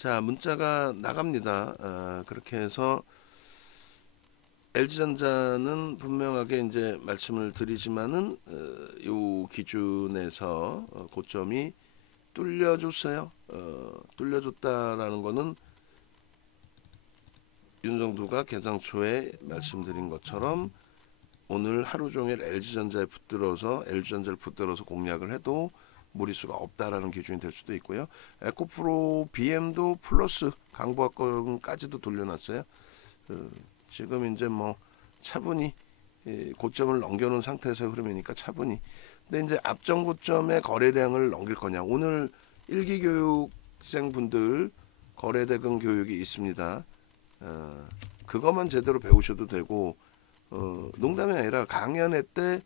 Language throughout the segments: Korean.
자, 문자가 나갑니다. 그렇게 해서 LG전자는 분명하게 이제 말씀을 드리지만은 요 기준에서 고점이 뚫려줬어요. 뚫려줬다라는 거는 윤정두가 개장 초에 말씀드린 것처럼 오늘 하루 종일 LG전자를 붙들어서 공략을 해도 무리수가 없다라는 기준이 될 수도 있고요. 에코프로 BM도 플러스 강보합권까지도 돌려놨어요. 지금 이제 뭐 차분히 고점을 넘겨놓은 상태에서의 흐름이니까 차분히. 근데 이제 앞전 고점의 거래량을 넘길 거냐. 오늘 일기 교육생 분들 거래대금 교육이 있습니다. 그것만 제대로 배우셔도 되고, 농담이 아니라 강연회 때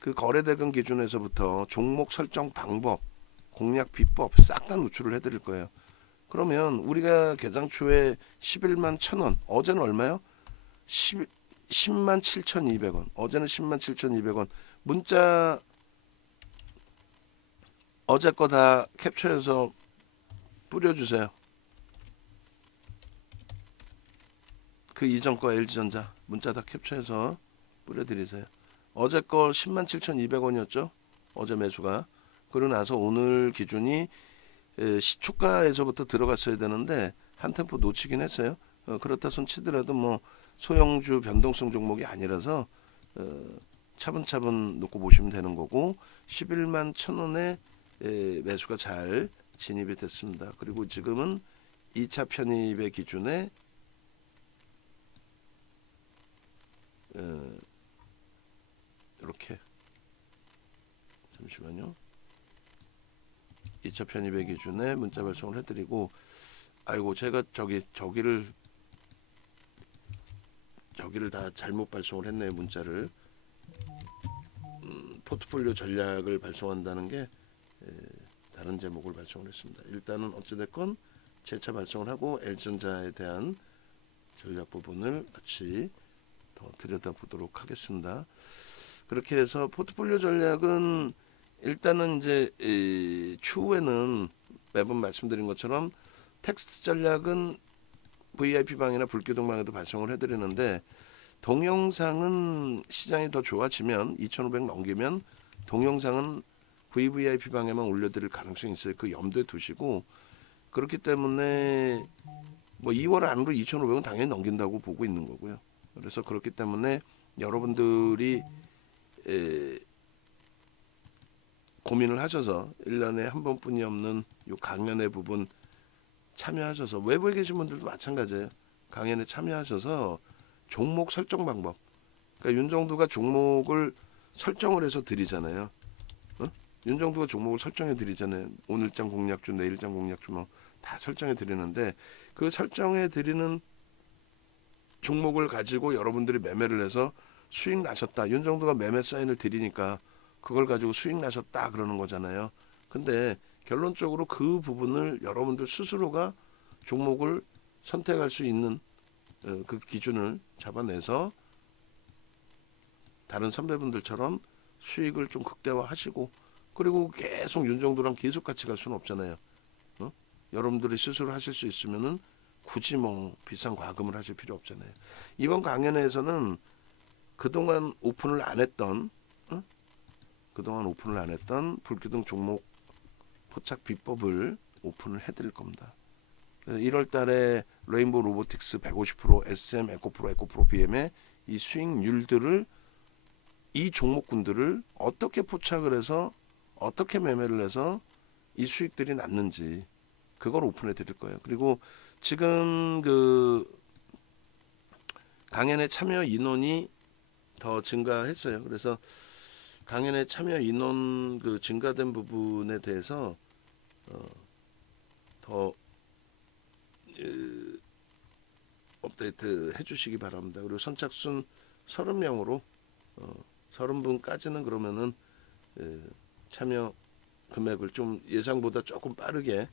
그 거래대금 기준에서부터 종목 설정 방법, 공략 비법 싹 다 노출을 해드릴 거예요. 그러면 우리가 개장 초에 11만 1,000원, 어제는 얼마요? 10만 7,200원. 어제는 10만 7,200원. 문자 어제 거 다 캡처해서 뿌려주세요. 그 이전 거 LG전자 문자 다 캡처해서 뿌려드리세요. 어제 거 10만 7,200원이었죠. 어제 매수가. 그러고 나서 오늘 기준이 시초가에서부터 들어갔어야 되는데 한 템포 놓치긴 했어요. 그렇다 손 치더라도 뭐 소형주 변동성 종목이 아니라서 차분차분 놓고 보시면 되는 거고, 11만 1,000원에 매수가 잘 진입이 됐습니다. 그리고 지금은 2차 편입의 기준에 이렇게, 잠시만요. 2차 편입의 기준에 문자 발송을 해드리고, 아이고 제가 저기를 다 잘못 발송을 했네요. 문자를. 포트폴리오 전략을 발송한다는 게 다른 제목을 발송을 했습니다. 일단은 어찌됐건 재차 발송을 하고 LG전자에 대한 전략 부분을 같이 더 들여다보도록 하겠습니다. 그렇게 해서 포트폴리오 전략은 일단은 이제 추후에는 매번 말씀드린 것처럼 텍스트 전략은 VIP방이나 불교동방에도 발송을 해드리는데, 동영상은 시장이 더 좋아지면 2,500 넘기면 동영상은 VVIP방에만 올려드릴 가능성이 있어요. 그 염두에 두시고, 그렇기 때문에 뭐 2월 안으로 2,500은 당연히 넘긴다고 보고 있는 거고요. 그래서 그렇기 때문에 여러분들이 고민을 하셔서 1년에 한 번뿐이 없는 요 강연회 부분 참여하셔서, 외부에 계신 분들도 마찬가지예요. 강연에 참여하셔서 종목 설정 방법, 그러니까 윤정두가 종목을 설정을 해서 드리잖아요. 윤정두가 종목을 설정해 드리잖아요. 오늘장 공략주, 내일장 공략주 뭐 다 설정해 드리는데, 그 설정해 드리는 종목을 가지고 여러분들이 매매를 해서 수익 나셨다. 윤정두가 매매 사인을 드리니까 그걸 가지고 수익 나셨다 그러는 거잖아요. 근데 결론적으로 그 부분을 여러분들 스스로가 종목을 선택할 수 있는 그 기준을 잡아내서 다른 선배분들처럼 수익을 좀 극대화하시고, 그리고 계속 윤정도랑 계속 같이 갈 수는 없잖아요. 여러분들이 스스로 하실 수 있으면은 굳이 뭐 비싼 과금을 하실 필요 없잖아요. 이번 강연회에서는 그동안 오픈을 안 했던 불규등 종목 포착 비법을 오픈을 해드릴 겁니다. 1월 달에 레인보우 로보틱스 150%, SM, 에코프로 BM의 이 수익률들을, 이 종목군들을 어떻게 포착을 해서 어떻게 매매를 해서 이 수익들이 났는지 그걸 오픈해 드릴 거예요. 그리고 지금 그 강연에 참여 인원이 더 증가했어요. 그래서 강연에 참여 인원 그 증가된 부분에 대해서 더 업데이트 해주시기 바랍니다. 그리고 선착순 30명으로 30분까지는 그러면은 참여 금액을 좀 예상보다 조금 빠르게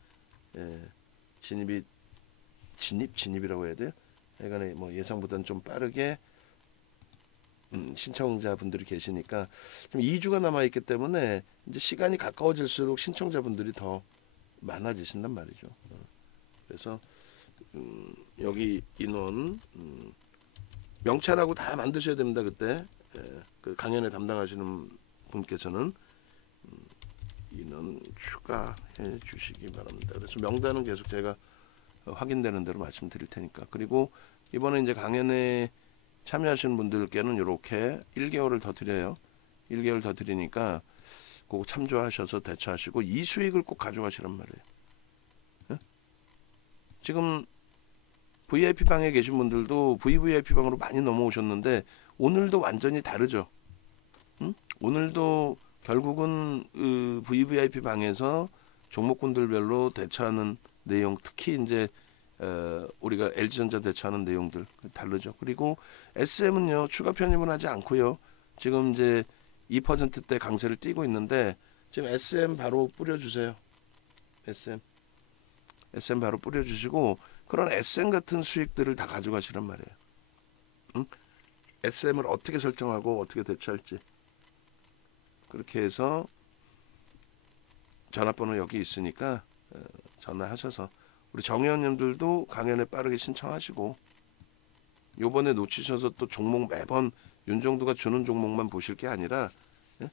진입이라고 해야 돼요. 하여간에 뭐 예상보다는 좀 빠르게 신청자분들이 계시니까 좀 2주가 남아있기 때문에 이제 시간이 가까워질수록 신청자분들이 더 많아지신단 말이죠. 그래서 여기 인원 명찰하고 다 만드셔야 됩니다. 그때 그 강연에 담당하시는 분께서는 인원 추가해 주시기 바랍니다. 그래서 명단은 계속 제가 확인되는 대로 말씀드릴 테니까. 그리고 이번에 이제 강연에 참여하시는 분들께는 이렇게 1개월을 더 드려요. 1개월 더 드리니까 그거 참조하셔서 대처하시고 이 수익을 꼭 가져가시란 말이에요. 예? 지금 VIP 방에 계신 분들도 VVIP 방으로 많이 넘어오셨는데 오늘도 완전히 다르죠. 응? 오늘도 결국은 VVIP 방에서 종목군들별로 대처하는 내용, 특히 이제 우리가 LG전자 대처하는 내용들 다르죠. 그리고 SM은요 추가 편입은 하지 않고요. 지금 이제 2%대 강세를 띄고 있는데 지금 SM 바로 뿌려주세요. SM 바로 뿌려주시고 그런 SM 같은 수익들을 다 가져가시란 말이에요. 응? SM을 어떻게 설정하고 어떻게 대처할지 그렇게 해서 전화번호 여기 있으니까 전화하셔서 우리 정회원님들도 강연에 빠르게 신청하시고 요번에 놓치셔서 또 종목 매번 윤정두가 주는 종목만 보실 게 아니라 예?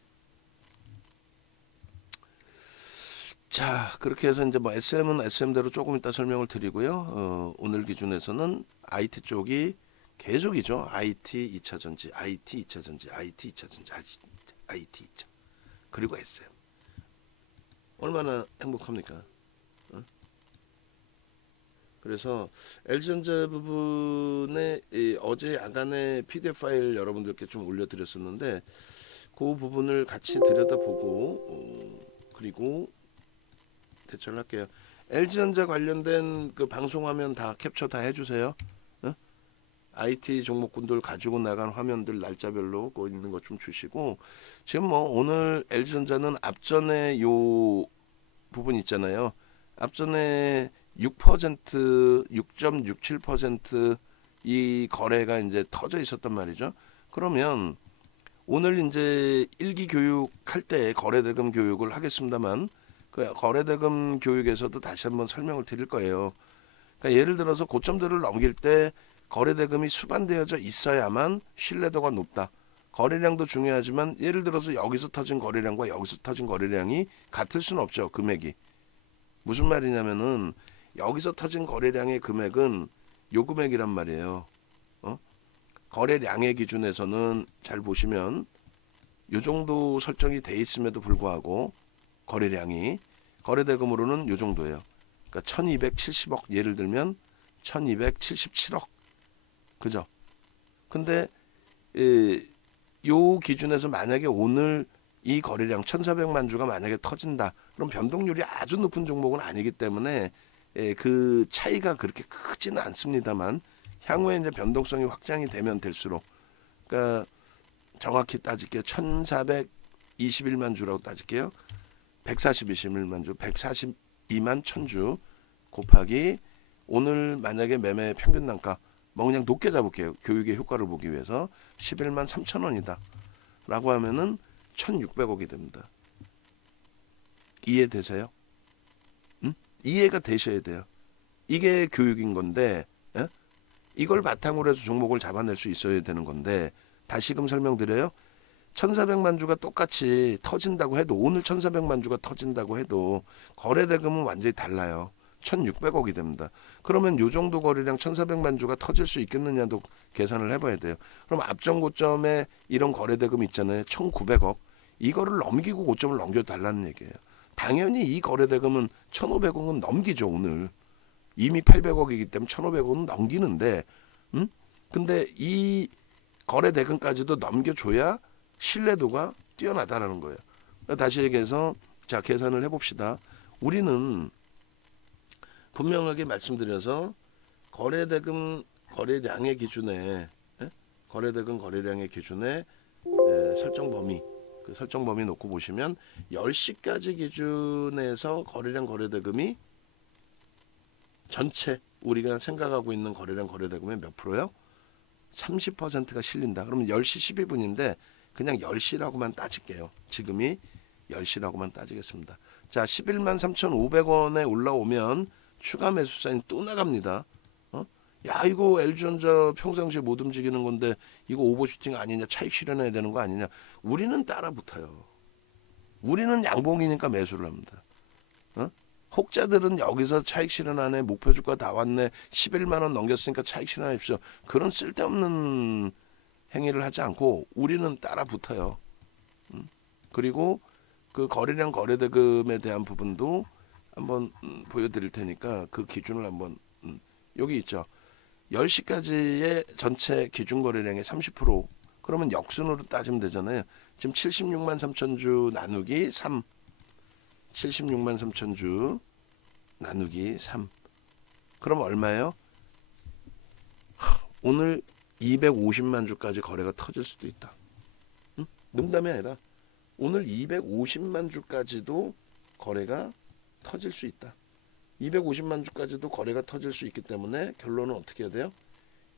자 그렇게 해서 이제 뭐 SM은 SM대로 조금 이따 설명을 드리고요. 오늘 기준에서는 IT 쪽이 계속이죠. IT 2차전지, IT 2차전지, IT 2차전지, IT 2차 그리고 SM 얼마나 행복합니까? 그래서 LG전자 부분에 어제 야간에 PDF 파일 여러분들께 좀 올려드렸었는데 그 부분을 같이 들여다보고 그리고 대처를 할게요. LG전자 관련된 그 방송화면 다 캡처 다 해주세요. IT 종목군들 가지고 나간 화면들 날짜별로 그 있는 것 좀 주시고 지금 뭐 오늘 LG전자는 앞전에 요 부분 있잖아요. 앞전에 6%, 6.67% 거래가 이제 터져 있었단 말이죠. 그러면 오늘 이제 일기 교육할 때 거래대금 교육을 하겠습니다만 그 거래대금 교육에서도 다시 한번 설명을 드릴 거예요. 그러니까 예를 들어서 고점들을 넘길 때 거래대금이 수반되어져 있어야만 신뢰도가 높다. 거래량도 중요하지만 예를 들어서 여기서 터진 거래량과 여기서 터진 거래량이 같을 수는 없죠. 금액이. 무슨 말이냐면은 여기서 터진 거래량의 금액은 요 금액이란 말이에요. 거래량의 기준에서는 잘 보시면 요 정도 설정이 돼 있음에도 불구하고 거래량이 거래대금으로는 요 정도예요. 그러니까 1270억 예를 들면 1277억 그죠? 근데 요 기준에서 만약에 오늘 이 거래량 1400만 주가 만약에 터진다. 그럼 변동률이 아주 높은 종목은 아니기 때문에 그 차이가 그렇게 크지는 않습니다만 향후에 이제 변동성이 확장이 되면 될수록 그러니까 정확히 따질게요. 1421만 주라고 따질게요. 141만 주, 142만 1000주 곱하기 오늘 만약에 매매 평균 단가 뭐 그냥 높게 잡을게요. 교육의 효과를 보기 위해서 11만 3천원이다. 라고 하면은 1600억이 됩니다. 이해되세요? 이해가 되셔야 돼요. 이게 교육인 건데 이걸 바탕으로 해서 종목을 잡아낼 수 있어야 되는 건데 다시금 설명드려요. 1400만 주가 똑같이 터진다고 해도 오늘 1400만 주가 터진다고 해도 거래대금은 완전히 달라요. 1600억이 됩니다. 그러면 요 정도 거래량 1400만 주가 터질 수 있겠느냐도 계산을 해봐야 돼요. 그럼 앞전 고점에 이런 거래대금 있잖아요. 1900억. 이거를 넘기고 고점을 넘겨달라는 얘기예요. 당연히 이 거래대금은 1500억은 넘기죠. 오늘. 이미 800억이기 때문에 1500억은 넘기는데 근데 이 거래대금까지도 넘겨줘야 신뢰도가 뛰어나다라는 거예요. 다시 얘기해서 자 계산을 해봅시다. 우리는 분명하게 말씀드려서 거래대금 거래량의 기준에 거래대금 거래량의 기준에 설정 범위 그 설정 범위 놓고 보시면 10시까지 기준에서 거래량 거래대금이 전체 우리가 생각하고 있는 거래량 거래대금의 몇 프로요? 30%가 실린다. 그러면 10시 12분인데 그냥 10시라고만 따질게요. 지금이 10시라고만 따지겠습니다. 자, 11만 3,500원에 올라오면 추가 매수 사인 또 나갑니다. 야 이거 LG전자 평상시에 못 움직이는 건데 이거 오버슈팅 아니냐, 차익 실현해야 되는 거 아니냐. 우리는 따라 붙어요. 우리는 양봉이니까 매수를 합니다. 혹자들은 여기서 차익 실현하네, 목표 주가 다 왔네, 11만 원 넘겼으니까 차익 실현하십시오. 그런 쓸데없는 행위를 하지 않고 우리는 따라 붙어요. 그리고 그 거래량 거래대금에 대한 부분도 한번 보여드릴 테니까 그 기준을 한번 여기 있죠. 10시까지의 전체 기준 거래량의 30%, 그러면 역순으로 따지면 되잖아요. 지금 76만 3천 주 나누기 3, 76만 3천 주 나누기 3, 그럼 얼마예요? 오늘 250만 주까지 거래가 터질 수도 있다. 농담이 아니라 오늘 250만 주까지도 거래가 터질 수 있다. 250만 주까지도 거래가 터질 수 있기 때문에 결론은 어떻게 해야 돼요?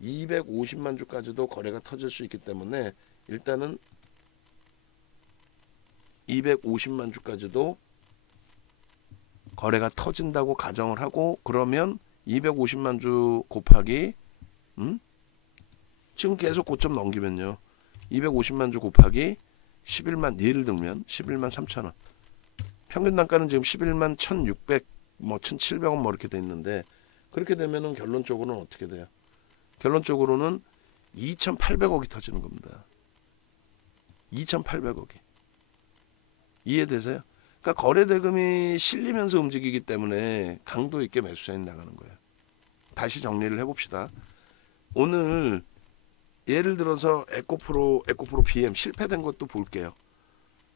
250만 주까지도 거래가 터질 수 있기 때문에 일단은 250만 주까지도 거래가 터진다고 가정을 하고, 그러면 250만 주 곱하기 지금 계속 고점 넘기면요, 250만 주 곱하기 11만, 예를 들면 11만 3천 원, 평균 단가는 지금 11만 1,600 뭐 1,700원 뭐 이렇게 돼 있는데, 그렇게 되면은 결론적으로는 어떻게 돼요? 결론적으로는 2,800억이 터지는 겁니다. 2,800억이. 이해되세요? 그러니까 거래대금이 실리면서 움직이기 때문에 강도 있게 매수사인 나가는 거예요. 다시 정리를 해봅시다. 오늘 예를 들어서 에코프로 BM 실패된 것도 볼게요.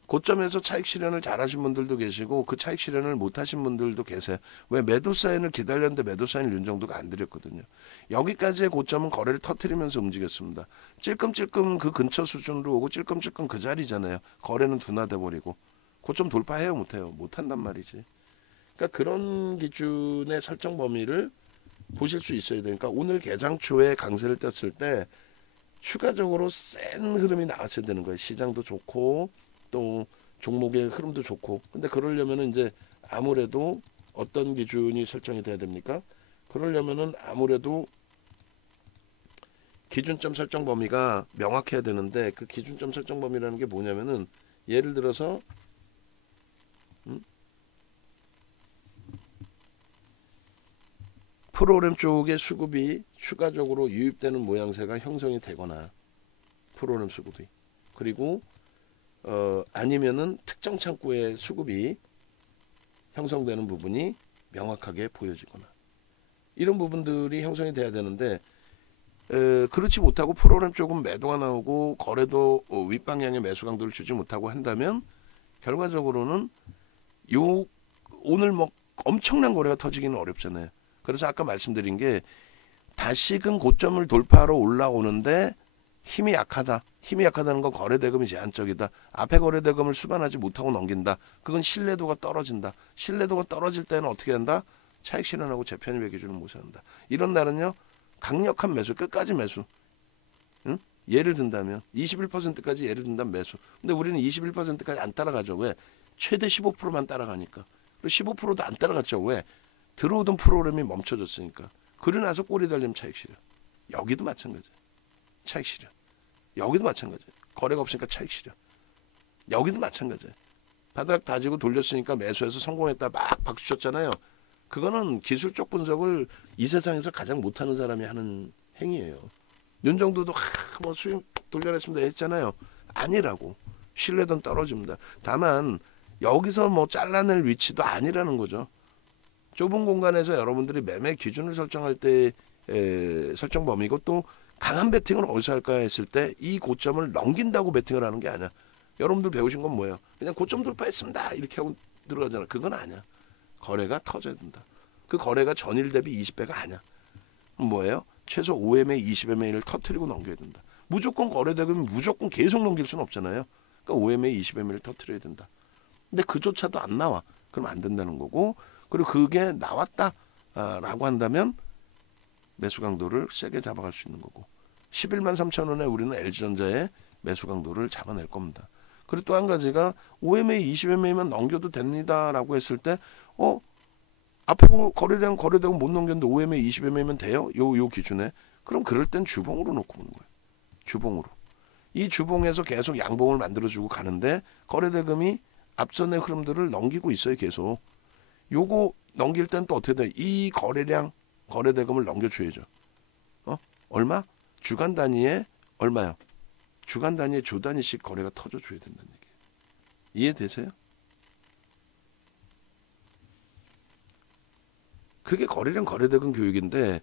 고점에서 차익 실현을 잘하신 분들도 계시고 그 차익 실현을 못하신 분들도 계세요. 왜? 매도 사인을 기다렸는데 매도 사인을 윤정도가 안 드렸거든요. 여기까지의 고점은 거래를 터트리면서 움직였습니다. 찔끔찔끔 그 근처 수준으로 오고 찔끔찔끔 그 자리잖아요. 거래는 둔화돼 버리고. 고점 돌파해요, 못해요? 못한단 말이지. 그러니까 그런 기준의 설정 범위를 보실 수 있어야 되니까 오늘 개장 초에 강세를 떴을 때 추가적으로 센 흐름이 나왔어야 되는 거예요. 시장도 좋고 또 종목의 흐름도 좋고. 근데 그러려면은 이제 아무래도 어떤 기준이 설정이 돼야 됩니까? 그러려면은 아무래도 기준점 설정 범위가 명확해야 되는데, 그 기준점 설정 범위라는 게 뭐냐면은 예를 들어서 프로그램 쪽의 수급이 추가적으로 유입되는 모양새가 형성이 되거나, 프로그램 수급이, 그리고 아니면은 특정 창구의 수급이 형성되는 부분이 명확하게 보여지거나, 이런 부분들이 형성이 돼야 되는데 그렇지 못하고 프로그램 쪽은 매도가 나오고 거래도 윗방향의 매수 강도를 주지 못하고 한다면 결과적으로는 오늘 뭐 엄청난 거래가 터지기는 어렵잖아요. 그래서 아까 말씀드린 게 다시금 고점을 돌파하러 올라오는데 힘이 약하다. 힘이 약하다는 건 거래대금이 제한적이다. 앞에 거래대금을 수반하지 못하고 넘긴다. 그건 신뢰도가 떨어진다. 신뢰도가 떨어질 때는 어떻게 한다? 차익 실현하고 재편입의 기준을 모셔한다. 이런 날은요, 강력한 매수, 끝까지 매수. 응? 예를 든다면 21%까지 예를 든다면 매수. 근데 우리는 21%까지 안 따라가죠. 왜? 최대 15%만 따라가니까. 그리고 15%도 안 따라갔죠. 왜? 들어오던 프로그램이 멈춰졌으니까. 그러고 나서 꼬리 달리면 차익 실현. 여기도 마찬가지. 차익 실현. 여기도 마찬가지. 거래가 없으니까 차익 실현. 여기도 마찬가지. 바닥 다지고 돌렸으니까 매수해서 성공했다 막 박수 쳤잖아요. 그거는 기술적 분석을 이 세상에서 가장 못하는 사람이 하는 행위예요. 윤정도도 뭐 수익 돌려냈습니다 했잖아요. 아니라고. 신뢰도는 떨어집니다. 다만 여기서 뭐 잘라낼 위치도 아니라는 거죠. 좁은 공간에서 여러분들이 매매 기준을 설정할 때 설정 범위고, 또 강한 베팅을 어디서 할까 했을 때 이 고점을 넘긴다고 베팅을 하는 게 아니야. 여러분들 배우신 건 뭐예요? 그냥 고점 돌파했습니다 이렇게 하고 들어가잖아. 그건 아니야. 거래가 터져야 된다. 그 거래가 전일 대비 20배가 아니야. 뭐예요? 최소 5MA, 20MA를 터트리고 넘겨야 된다. 무조건 거래대금이 무조건 계속 넘길 수는 없잖아요. 그러니까 5MA, 20MA를 터트려야 된다. 근데 그조차도 안 나와. 그럼 안 된다는 거고, 그리고 그게 나왔다라고 한다면 매수 강도를 세게 잡아갈 수 있는 거고, 11만 3천 원에 우리는 LG전자의 매수 강도를 잡아낼 겁니다. 그리고 또 한 가지가 5MA, 20MA만 넘겨도 됩니다라고 했을 때 앞에 거래량 거래되고 못 넘겼는데 5매매 20매매면 돼요? 요 기준에. 그럼 그럴 땐 주봉으로 놓고 보는 거예요. 주봉으로. 이 주봉에서 계속 양봉을 만들어주고 가는데 거래대금이 앞선의 흐름들을 넘기고 있어요. 계속. 요거 넘길 땐 또 어떻게 돼? 이 거래량 거래대금을 넘겨줘야죠. 얼마? 주간 단위에 얼마요? 주간 단위에 조 단위씩 거래가 터져줘야 된다는 얘기예요. 이해되세요? 그게 거래량 거래대금 교육인데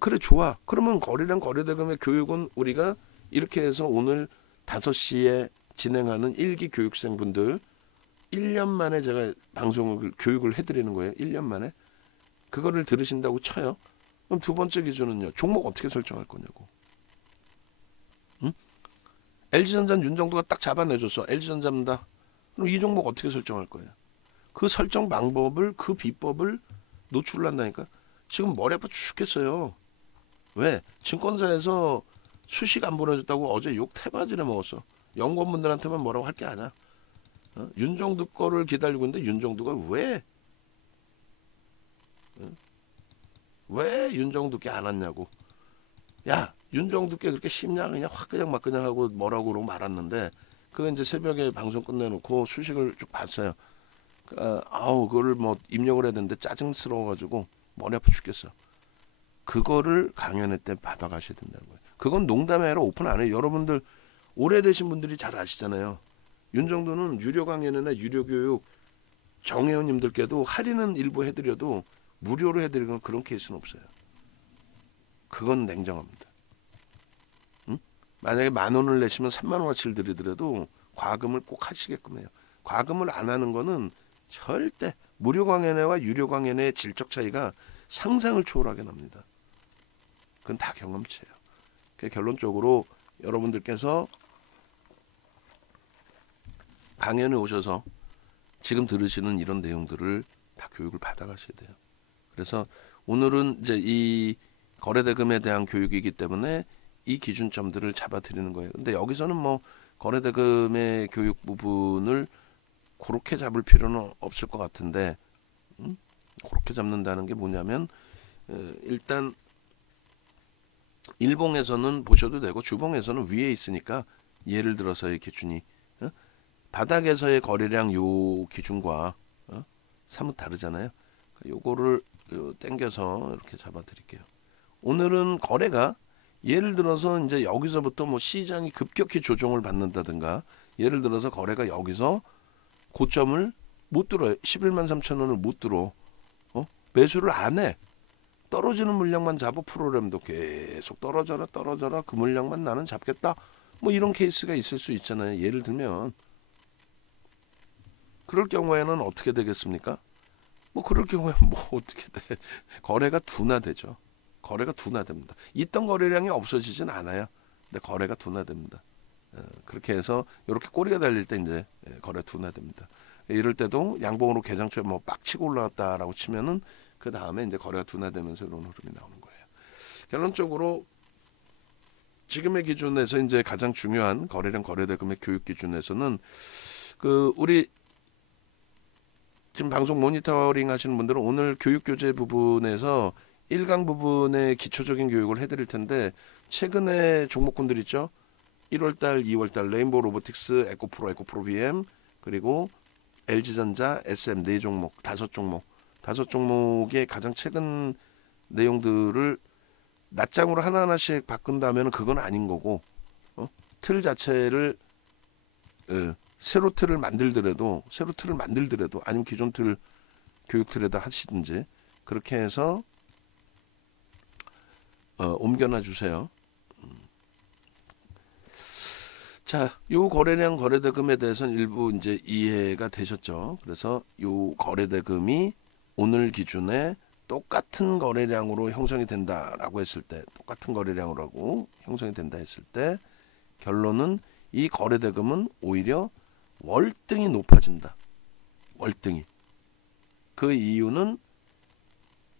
그래 좋아. 그러면 거래량 거래대금의 교육은 우리가 이렇게 해서 오늘 5시에 진행하는 1기 교육생분들 1년 만에 제가 방송을 교육을 해드리는 거예요. 1년 만에. 그거를 들으신다고 쳐요. 그럼 두 번째 기준은요. 종목 어떻게 설정할 거냐고. 응? LG전자는 윤정도가 딱 잡아내줬어. LG전자입니다. 그럼 이 종목 어떻게 설정할 거예요? 그 설정 방법을 그 비법을 노출을 한다니까. 지금 머리 아파 죽겠어요. 왜? 증권사에서 수식 안 보내줬다고 어제 욕 태바지를 먹었어. 연구원분들한테만 뭐라고 할 게 아니야. 윤정두 거를 기다리고 있는데 윤정두가 왜 윤정두께 안 왔냐고. 야 윤정두께 그렇게 심야 그냥 확 그냥 막 그냥 하고 뭐라고 그러고 말았는데 그거 이제 새벽에 방송 끝내놓고 수식을 쭉 봤어요. 그거를 뭐 입력을 해야 되는데 짜증스러워가지고 머리 아파 죽겠어. 그거를 강연회 때 받아가셔야 된다는 거예요. 그건 농담이 아니라 오픈 안 해요. 여러분들 오래되신 분들이 잘 아시잖아요. 윤정도는 유료 강연회나 유료 교육 정회원님들께도 할인은 일부 해드려도 무료로 해드리는 그런 케이스는 없어요. 그건 냉정합니다. 응? 만약에 10,000원을 내시면 30,000원어치를 드리더라도 과금을 꼭 하시게끔 해요. 과금을 안 하는 거는 절대 무료 강연회와 유료 강연회의 질적 차이가 상상을 초월하게 납니다. 그건 다 경험치예요. 결론적으로 여러분들께서 강연에 오셔서 지금 들으시는 이런 내용들을 다 교육을 받아가셔야 돼요. 그래서 오늘은 이제 이 거래대금에 대한 교육이기 때문에 이 기준점들을 잡아드리는 거예요. 근데 여기서는 뭐 거래대금의 교육 부분을 그렇게 잡을 필요는 없을 것 같은데, 그렇게 잡는다는 게 뭐냐면 일단 일봉에서는 보셔도 되고 주봉에서는 위에 있으니까 예를 들어서의 기준이 바닥에서의 거래량 요 기준과 사뭇 다르잖아요. 요거를 땡겨서 이렇게 잡아드릴게요. 오늘은 거래가 예를 들어서 이제 여기서부터 뭐 시장이 급격히 조정을 받는다든가 예를 들어서 거래가 여기서 고점을 못 들어요. 11만 3천 원을 못 들어. 매수를 안 해. 떨어지는 물량만 잡아 프로그램도 계속 떨어져라 그 물량만 나는 잡겠다. 뭐 이런 케이스가 있을 수 있잖아요. 예를 들면 그럴 경우에는 어떻게 되겠습니까? 뭐 그럴 경우에 뭐 어떻게 돼? 거래가 둔화되죠. 거래가 둔화됩니다. 있던 거래량이 없어지진 않아요. 근데 거래가 둔화됩니다. 그렇게 해서 이렇게 꼬리가 달릴 때 이제 거래 둔화됩니다. 이럴 때도 양봉으로 개장초에 뭐 빡치고 올라갔다라고 치면은 그 다음에 이제 거래가 둔화되면서 이런 흐름이 나오는 거예요. 결론적으로 지금의 기준에서 이제 가장 중요한 거래량 거래대금의 교육 기준에서는 우리 지금 방송 모니터링 하시는 분들은 오늘 교육 교재 부분에서 1강 부분의 기초적인 교육을 해드릴 텐데 최근에 종목군들 있죠. 1월달, 2월달 레인보우 로보틱스, 에코프로 BM 그리고 LG전자, SM 4종목, 5종목의 가장 최근 내용들을 낮장으로 하나하나씩 바꾼다면 그건 아닌 거고 틀 자체를 새로 틀을 만들더라도 아니면 기존 틀 교육 틀에다 하시든지 그렇게 해서 옮겨놔 주세요. 자, 요 거래량 거래대금에 대해서는 일부 이제 이해가 되셨죠. 그래서 요 거래대금이 오늘 기준에 똑같은 거래량으로 형성이 된다라고 했을 때, 똑같은 거래량으로 형성이 된다 했을 때 결론은 이 거래대금은 오히려 월등히 높아진다. 월등히. 그 이유는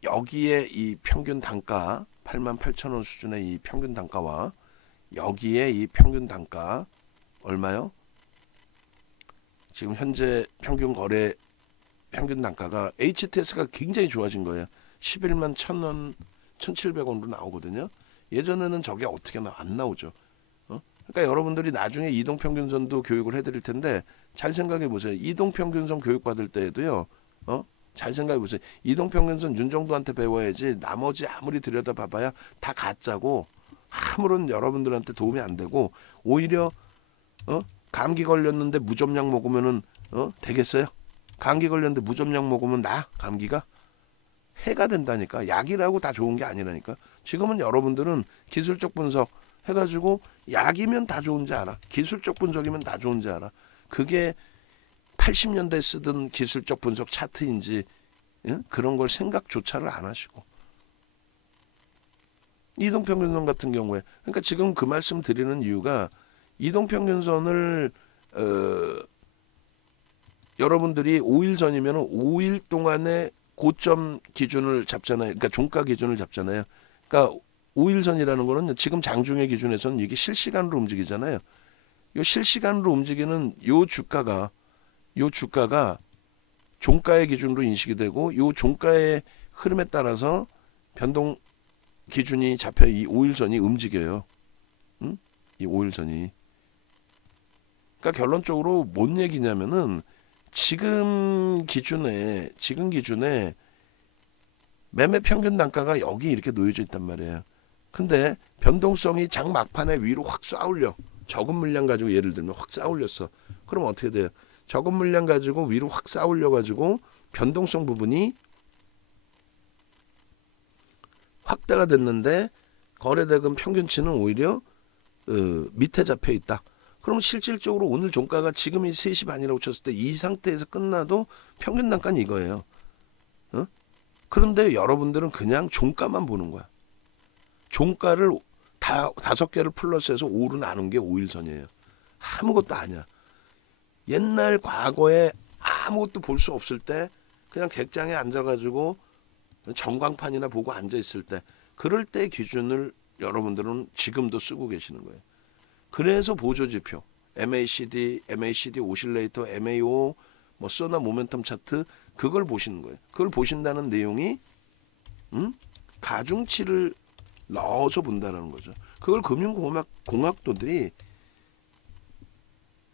여기에 이 평균 단가 88,000원 수준의 이 평균 단가와 여기에 이 평균 단가 얼마요? 지금 현재 평균 단가가 HTS가 굉장히 좋아진 거예요. 11만 1,000원, 1,700원으로 나오거든요. 예전에는 저게 어떻게 안 나오죠. 그러니까 여러분들이 나중에 이동평균선도 교육을 해드릴 텐데 잘 생각해 보세요. 이동평균선 교육받을 때에도요. 잘 생각해 보세요. 이동평균선 윤정도한테 배워야지 나머지 아무리 들여다봐봐야 다 가짜고 아무런 여러분들한테 도움이 안 되고 오히려 감기 걸렸는데 무좀약 먹으면은 되겠어요? 감기 걸렸는데 무좀약 먹으면 감기가 해가 된다니까. 약이라고 다 좋은 게 아니라니까. 지금은 여러분들은 기술적 분석 해가지고 약이면 다 좋은지 알아. 기술적 분석이면 다 좋은지 알아. 그게 80년대 쓰던 기술적 분석 차트인지 그런 걸 생각조차를 안 하시고. 이동평균선 같은 경우에 그러니까 지금 그 말씀 드리는 이유가 이동평균선을 여러분들이 5일 전이면 5일 동안의 고점 기준을 잡잖아요. 그러니까 종가 기준을 잡잖아요. 그러니까 5일 전이라는 거는 지금 장중의 기준에서는 이게 실시간으로 움직이잖아요. 요 실시간으로 움직이는 요 주가가 종가의 기준으로 인식이 되고 요 종가의 흐름에 따라서 변동 기준이 잡혀 이 5일선이 움직여요. 이 5일선이. 그러니까 결론적으로 뭔 얘기냐면은 지금 기준에 매매 평균 단가가 여기 이렇게 놓여져 있단 말이에요. 근데 변동성이 장 막판에 위로 확 쏴올려. 적은 물량 가지고 예를 들면 확 쏴올렸어. 그럼 어떻게 돼요? 적은 물량 가지고 위로 확 쏴올려 가지고 변동성 부분이 확대가 됐는데 거래대금 평균치는 오히려 밑에 잡혀 있다. 그럼 실질적으로 오늘 종가가 지금이 3시 반이라고 쳤을 때 이 상태에서 끝나도 평균 단가는 이거예요. 그런데 여러분들은 그냥 종가만 보는 거야. 종가를 5개를 플러스해서 5로 나눈 게 5일선이에요. 아무것도 아니야. 옛날 과거에 아무것도 볼 수 없을 때 그냥 객장에 앉아가지고 전광판이나 보고 앉아있을 때 그럴 때 기준을 여러분들은 지금도 쓰고 계시는 거예요. 그래서 보조지표 MACD 오실레이터, MAO, 소나 모멘텀 차트 그걸 보시는 거예요. 그걸 보신다는 내용이 가중치를 넣어서 본다는 거죠. 그걸 금융공학도들이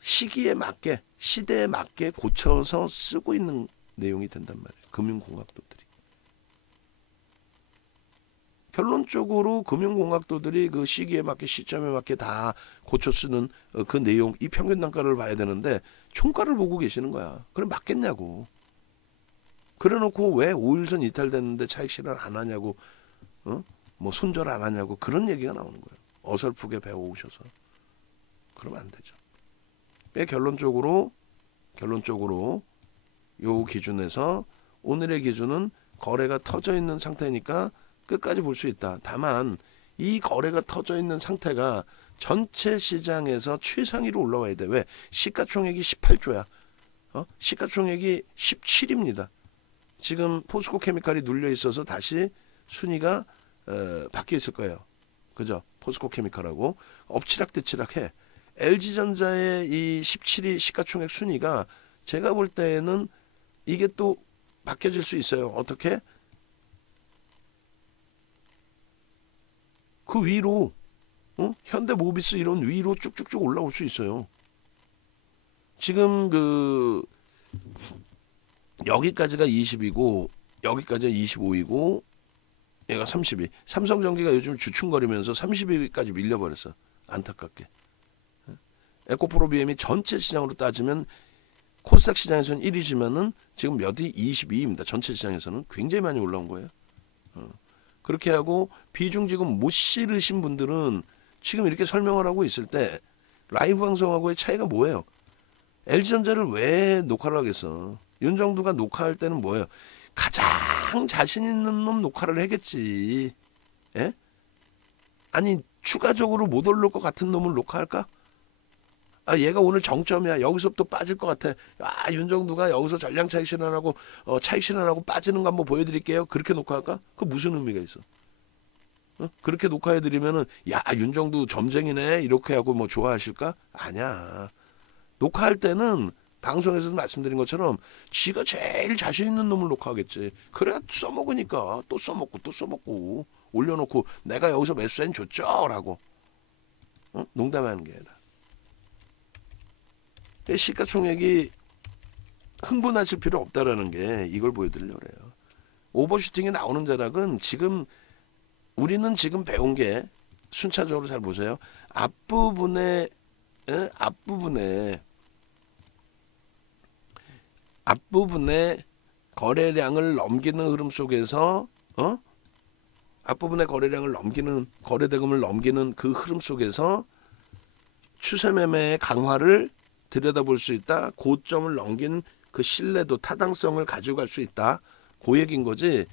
시기에 맞게 시대에 맞게 고쳐서 쓰고 있는 내용이 된단 말이에요. 금융공학도들이. 결론적으로 금융공학도들이 그 시기에 맞게 시점에 맞게 다 고쳐 쓰는 그 내용 이 평균 단가를 봐야 되는데 총가를 보고 계시는 거야. 그럼 맞겠냐고. 그래놓고 왜 5일선 이탈됐는데 차익 실현 안 하냐고 손절 안 하냐고 그런 얘기가 나오는 거예요. 어설프게 배워오셔서. 그러면 안 되죠. 결론적으로 요 기준에서 오늘의 기준은 거래가 터져 있는 상태니까 끝까지 볼 수 있다. 다만 이 거래가 터져 있는 상태가 전체 시장에서 최상위로 올라와야 돼. 왜? 시가총액이 18조야. 시가총액이 17입니다. 지금 포스코 케미칼이 눌려 있어서 다시 순위가 바뀌어 있을 거예요. 그죠? 포스코 케미칼하고 엎치락뒤치락해. LG전자의 이 17위 시가총액 순위가 제가 볼 때는 이게 또 바뀌어질 수 있어요. 어떻게? 그 위로 현대모비스 이런 위로 쭉쭉쭉 올라올 수 있어요. 지금 여기까지가 20이고 여기까지가 25이고 얘가 30이. 삼성전기가 요즘 주춤거리면서 30위까지 밀려버렸어. 안타깝게. 에코프로비엠이 전체 시장으로 따지면 코스닥 시장에서는 1위지만은 지금 몇 위? 22위입니다. 전체 시장에서는 굉장히 많이 올라온 거예요. 그렇게 하고 비중 지금 못 실으신 분들은 지금 이렇게 설명을 하고 있을 때 라이브 방송하고의 차이가 뭐예요? LG전자를 왜 녹화를 하겠어? 윤정두가 녹화할 때는 뭐예요? 가장 자신 있는 놈 녹화를 하겠지. 예? 아니 추가적으로 못 올릴 것 같은 놈을 녹화할까? 아 얘가 오늘 정점이야. 여기서부터 빠질 것 같아. 아 윤정두가 여기서 전량 차익 실현하고 차익 실현하고 빠지는 거 한번 보여드릴게요. 그렇게 녹화할까? 그 무슨 의미가 있어? 그렇게 녹화해드리면은 야 윤정두 점쟁이네 이렇게 하고 뭐 좋아하실까? 아니야. 녹화할 때는 방송에서도 말씀드린 것처럼 지가 제일 자신 있는 놈을 녹화하겠지. 그래야 써먹으니까 또 써먹고 또 써먹고 올려놓고 내가 여기서 매수엔 줬죠라고. 농담하는 게 아니라. 시가총액이 흥분하실 필요 없다라는 게 이걸 보여드리려고 그래요. 오버슈팅이 나오는 자락은 지금 우리는 지금 배운 게 순차적으로 잘 보세요. 앞부분에 거래량을 넘기는 흐름 속에서 앞부분의 거래량을 넘기는 거래대금을 넘기는 그 흐름 속에서 추세매매의 강화를 들여다볼 수 있다. 고점을 넘긴 그 신뢰도 타당성을 가져갈 수 있다. 그 얘기인 거지.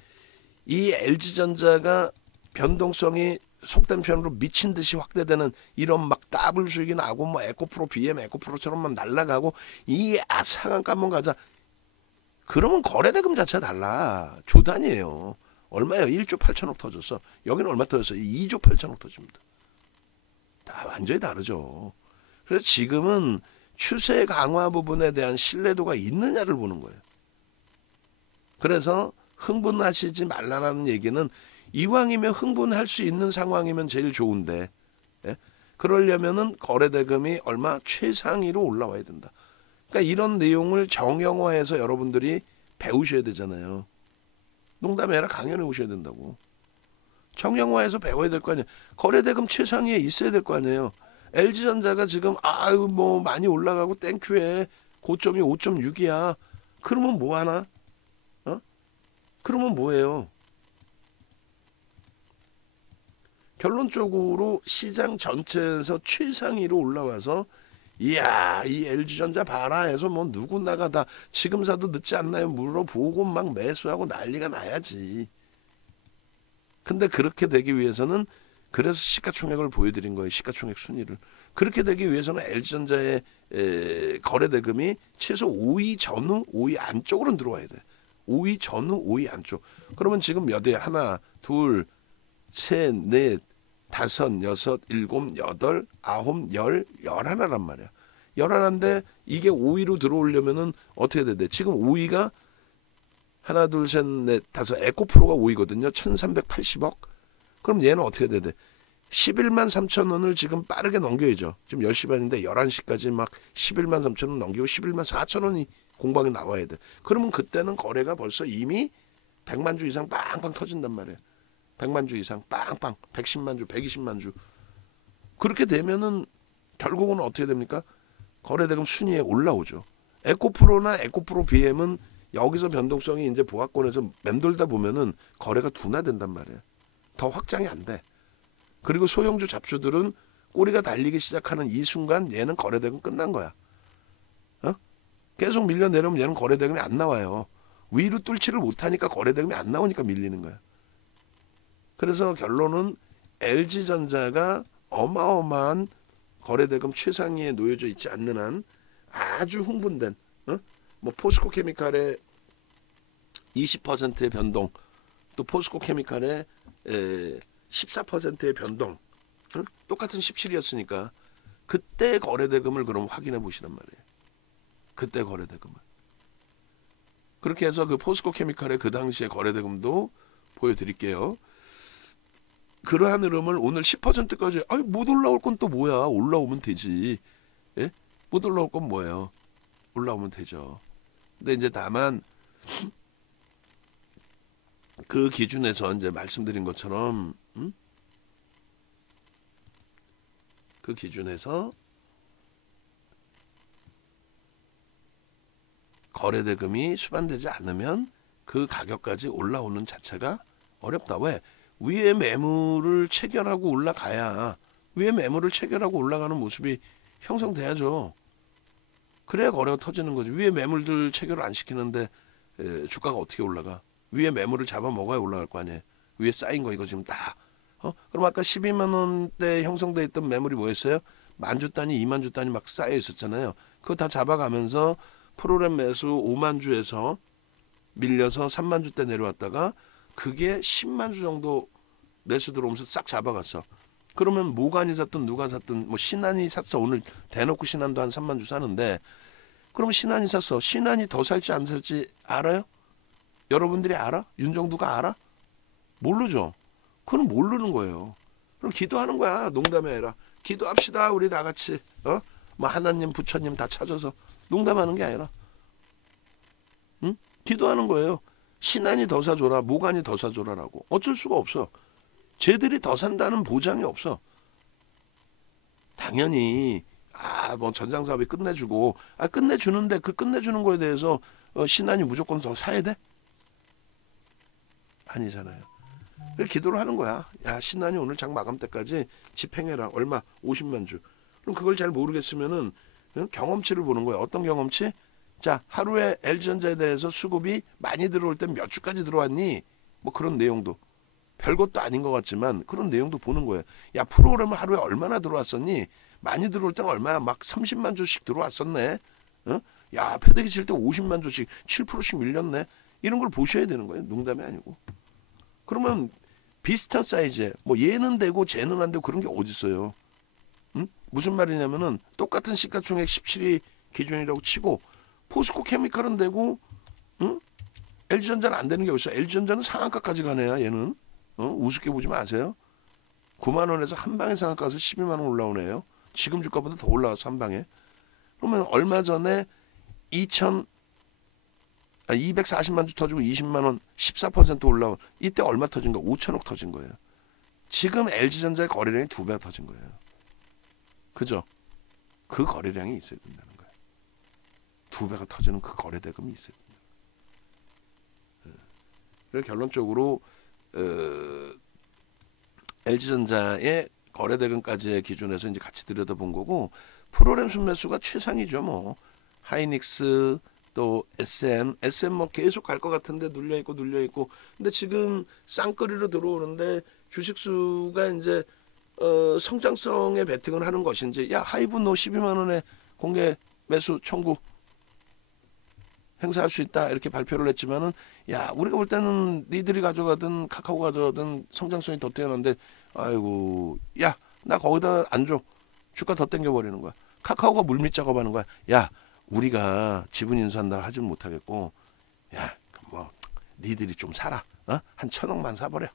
이 LG전자가 변동성이 속된 편으로 미친 듯이 확대되는 이런 막 더블 수익이 나고 뭐 에코프로 BM 에코프로처럼만 날라가고 이 상한가 한번 가자. 그러면 거래대금 자체가 달라. 조단이에요. 얼마예요? 1조 8천억 터졌어. 여기는 얼마 터졌어? 2조 8천억 터집니다. 다 완전히 다르죠. 그래서 지금은 추세 강화 부분에 대한 신뢰도가 있느냐를 보는 거예요. 그래서 흥분하시지 말라는 얘기는 이왕이면 흥분할 수 있는 상황이면 제일 좋은데, 예? 그러려면은 거래대금이 얼마 최상위로 올라와야 된다. 그러니까 이런 내용을 정형화해서 여러분들이 배우셔야 되잖아요. 농담이 아니라 강연에 오셔야 된다고. 정형화해서 배워야 될 거 아니에요. 거래대금 최상위에 있어야 될 거 아니에요. LG전자가 지금 뭐 많이 올라가고 땡큐에 고점이 5.6이야. 그러면 뭐 하나? 그러면 뭐예요? 결론적으로 시장 전체에서 최상위로 올라와서 이야 이 LG전자 봐라 해서 뭐 누구나가 다 지금 사도 늦지 않나요? 물어보고 막 매수하고 난리가 나야지. 근데 그렇게 되기 위해서는 그래서 시가총액을 보여드린 거예요. 시가총액 순위를. 그렇게 되기 위해서는 LG전자의 거래대금이 최소 5위 전후 5위 안쪽으로는 들어와야 돼. 5위 전후 5위 안쪽. 그러면 지금 몇 회? 하나 둘 셋 넷 다섯 여섯 일곱 여덟 아홉 열 11란 말이야. 11인데 이게 5위로 들어오려면은 어떻게 돼야 돼? 지금 5위가 하나 둘 셋 넷 다섯 에코프로가 5위거든요. 1380억. 그럼 얘는 어떻게 돼야 돼? 11만 3천 원을 지금 빠르게 넘겨야죠. 지금 10시 반인데 11시까지 막 11만 3천 원 넘기고 11만 4천 원이 공방에 나와야 돼. 그러면 그때는 거래가 벌써 이미 100만 주 이상 빵빵 터진단 말이에요. 100만 주 이상 빵빵 110만 주 120만 주. 그렇게 되면은 결국은 어떻게 됩니까? 거래대금 순위에 올라오죠. 에코프로나 에코프로 BM은 여기서 변동성이 이제 보합권에서 맴돌다 보면은 거래가 둔화된단 말이에요. 더 확장이 안 돼. 그리고 소형주 잡주들은 꼬리가 달리기 시작하는 이 순간 얘는 거래대금 끝난 거야. 계속 밀려 내려오면 얘는 거래대금이 안 나와요. 위로 뚫지를 못하니까 거래대금이 안 나오니까 밀리는 거야. 그래서 결론은 LG전자가 어마어마한 거래대금 최상위에 놓여져 있지 않는 한 아주 흥분된 뭐 포스코케미칼의 20%의 변동, 또 포스코케미칼의 14%의 변동, 똑같은 17이었으니까 그때 거래대금을 그럼 확인해 보시란 말이에요. 그때 거래대금을. 그렇게 해서 그 포스코케미칼의 그 당시의 거래대금도 보여드릴게요. 그러한 흐름을 오늘 10%까지 못 올라올 건 또 뭐야? 올라오면 되지. 예? 못 올라올 건 뭐예요? 올라오면 되죠. 근데 이제 다만 그 기준에서 이제 말씀드린 것처럼 그 기준에서 거래대금이 수반되지 않으면 그 가격까지 올라오는 자체가 어렵다. 왜? 위에 매물을 체결하고 올라가야 위에 매물을 체결하고 올라가는 모습이 형성돼야죠. 그래야 거래가 터지는 거지. 위에 매물들 체결을 안 시키는데 주가가 어떻게 올라가? 위에 매물을 잡아먹어야 올라갈 거 아니에요. 위에 쌓인 거 이거 지금 다. 그럼 아까 12만 원대 형성돼 있던 매물이 뭐였어요? 만주 단위, 2만 주 단위 막 쌓여 있었잖아요. 그거 다 잡아가면서 프로그램 매수 5만 주에서 밀려서 3만 주대 내려왔다가 그게 10만 주 정도 매수 들어오면서 싹 잡아갔어. 그러면 모간이 샀든 누가 샀든 뭐 신한이 샀어. 오늘 대놓고 신한도 한 3만 주 사는데 그럼 신한이 샀어. 신한이 더 살지 안 살지 알아요? 여러분들이 알아? 윤정두가 알아? 모르죠. 그건 모르는 거예요. 그럼 기도하는 거야. 농담이 아니라 기도합시다. 우리 다 같이 뭐 하나님 부처님 다 찾아서 농담하는 게 아니라 응? 기도하는 거예요. 신한이 더 사줘라. 모간이 더 사줘라라고. 어쩔 수가 없어. 쟤들이 더 산다는 보장이 없어. 당연히 뭐 전장 사업이 끝내주고 끝내주는데 그 끝내주는 거에 대해서 신한이 무조건 더 사야 돼? 아니잖아요. 그래서 기도를 하는 거야. 야, 신한이 오늘 장 마감 때까지 집행해라. 얼마? 50만 주. 그럼 그걸 잘 모르겠으면은 경험치를 보는 거야. 어떤 경험치? 자, 하루에 LG전자에 대해서 수급이 많이 들어올 땐 몇 주까지 들어왔니? 뭐 그런 내용도. 별것도 아닌 것 같지만 그런 내용도 보는 거예요. 야, 프로그램은 하루에 얼마나 들어왔었니? 많이 들어올 때는 얼마야? 막 30만 주씩 들어왔었네. 야, 패대기 칠 때 50만 주씩 7%씩 밀렸네. 이런 걸 보셔야 되는 거예요. 농담이 아니고. 그러면 비슷한 사이즈에 뭐 얘는 되고 쟤는 안 되고 그런 게 어디 있어요? 무슨 말이냐면은 똑같은 시가총액 17위 기준이라고 치고 포스코 케미칼은 되고 LG전자는 안 되는 게 어디 있어? LG전자는 상한가까지 가네요. 얘는 우습게 보지 마세요. 9만 원에서 한 방에 상한가 가서 12만 원 올라오네요. 지금 주가보다 더 올라와서 한 방에. 그러면 얼마 전에 240만 주 터지고 20만 원 14% 올라온 이때 얼마 터진 거? 5천억 터진 거예요. 지금 LG전자의 거래량이 2배가 터진 거예요. 그죠? 그 거래량이 있어야 된다는 거예요. 2배가 터지는 그 거래 대금이 있어야 된다. 그래서 결론적으로 LG전자의 거래 대금까지의 기준에서 이제 같이 들여다본 거고 프로그램 순매수가 최상이죠. 뭐 하이닉스 또 SM 뭐 계속 갈 것 같은데 눌려 있고 근데 지금 쌍거리로 들어오는데 주식수가 이제 성장성에 베팅을 하는 것인지 야 하이브 너 12만 원에 공개 매수 청구 행사할 수 있다 이렇게 발표를 했지만은 야 우리가 볼 때는 니들이 가져가든 카카오 가져가든 성장성이 더 뛰어난데 아이고 야 나 거기다 안 줘 주가 더 땡겨버리는 거야. 카카오가 물밑 작업하는 거야. 야 우리가 지분 인수한다 하진 못하겠고 야 뭐 니들이 좀 사라. 한 1,000억만 사버려.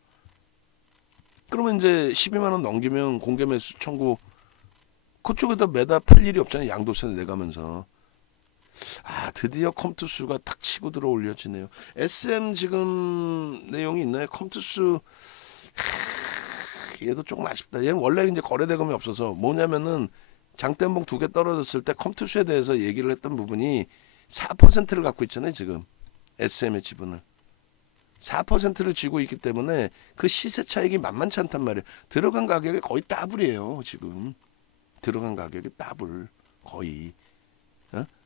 그러면 이제 12만 원 넘기면 공개 매수 청구 그쪽에다 매다 팔 일이 없잖아요. 양도세 내가면서. 드디어 컴투스가 탁 치고 들어 올려지네요. SM 지금 내용이 있나요? 컴투스 얘도 조금 아쉽다. 얘는 원래 이제 거래 대금이 없어서 뭐냐면은 장대봉 2개 떨어졌을 때 컴투스에 대해서 얘기를 했던 부분이 4%를 갖고 있잖아요. 지금 SM의 지분을 4%를 쥐고 있기 때문에 그 시세 차익이 만만치 않단 말이에요. 들어간 가격이 거의 더블이에요. 지금 들어간 가격이 더블 거의.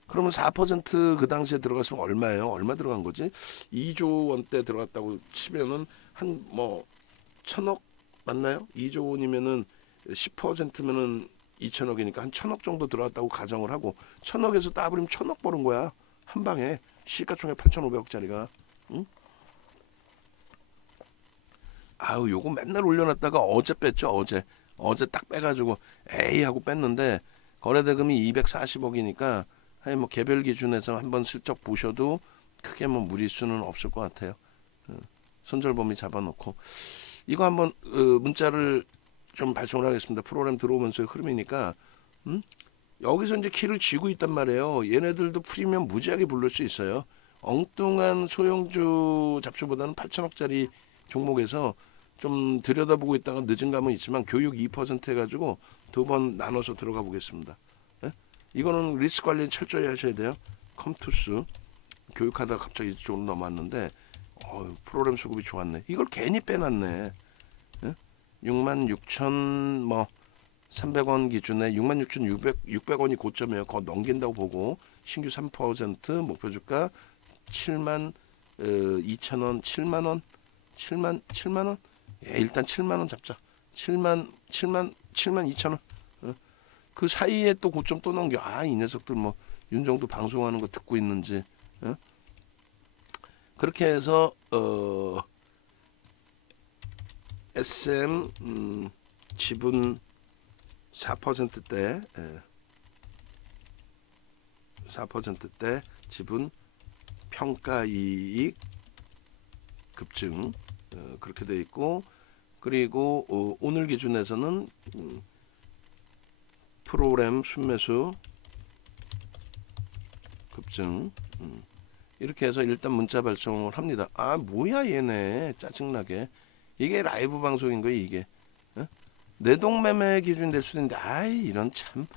그러면 4% 그 당시에 들어갔으면 얼마예요? 얼마 들어간 거지? 2조 원대 들어갔다고 치면은 한 뭐 1,000억 맞나요? 2조 원이면은 10%면은 2천억이니까 한 1,000억 정도 들어갔다고 가정을 하고 1,000억에서 더블이면 1,000억 버는 거야. 한 방에 시가총액 8,500억짜리가. 응? 요거 맨날 올려놨다가 어제 뺐죠. 어제 딱 빼가지고 에이 하고 뺐는데 거래대금이 240억이니까 뭐 개별 기준에서 한번 슬쩍 보셔도 크게 뭐 무리수는 없을 것 같아요. 손절범위 잡아놓고 이거 한번 문자를 좀 발송을 하겠습니다. 프로그램 들어오면서의 흐름이니까 여기서 이제 키를 쥐고 있단 말이에요. 얘네들도 프리미엄 무지하게 부를 수 있어요. 엉뚱한 소형주 잡주보다는 8천억짜리 종목에서 좀 들여다보고 있다가 늦은 감은 있지만 교육 2% 해가지고 2번 나눠서 들어가 보겠습니다. 이거는 리스크 관리 철저히 하셔야 돼요. 컴투스 교육하다가 갑자기 이쪽으로 넘어왔는데 프로그램 수급이 좋았네. 이걸 괜히 빼놨네. 66,000 뭐 300원 기준에 66,600원이 고점이에요. 그거 넘긴다고 보고 신규 3% 목표 주가 7만 2천원 7만원 일단 7만원 잡자. 7만 2천원 그 사이에 또 고점 또 넘겨. 이 녀석들 뭐 윤정도 방송하는 거 듣고 있는지. 그렇게 해서 SM 지분 4%대 4%대 지분 평가이익 급증 그렇게 돼 있고, 그리고 오늘 기준에서는 프로그램 순매수 급증 이렇게 해서 일단 문자 발송을 합니다. 아 뭐야 얘네 짜증나게. 이게 라이브 방송인 거예요 이게. 내동매매 기준 될 수도 있는데 아이 이런 참.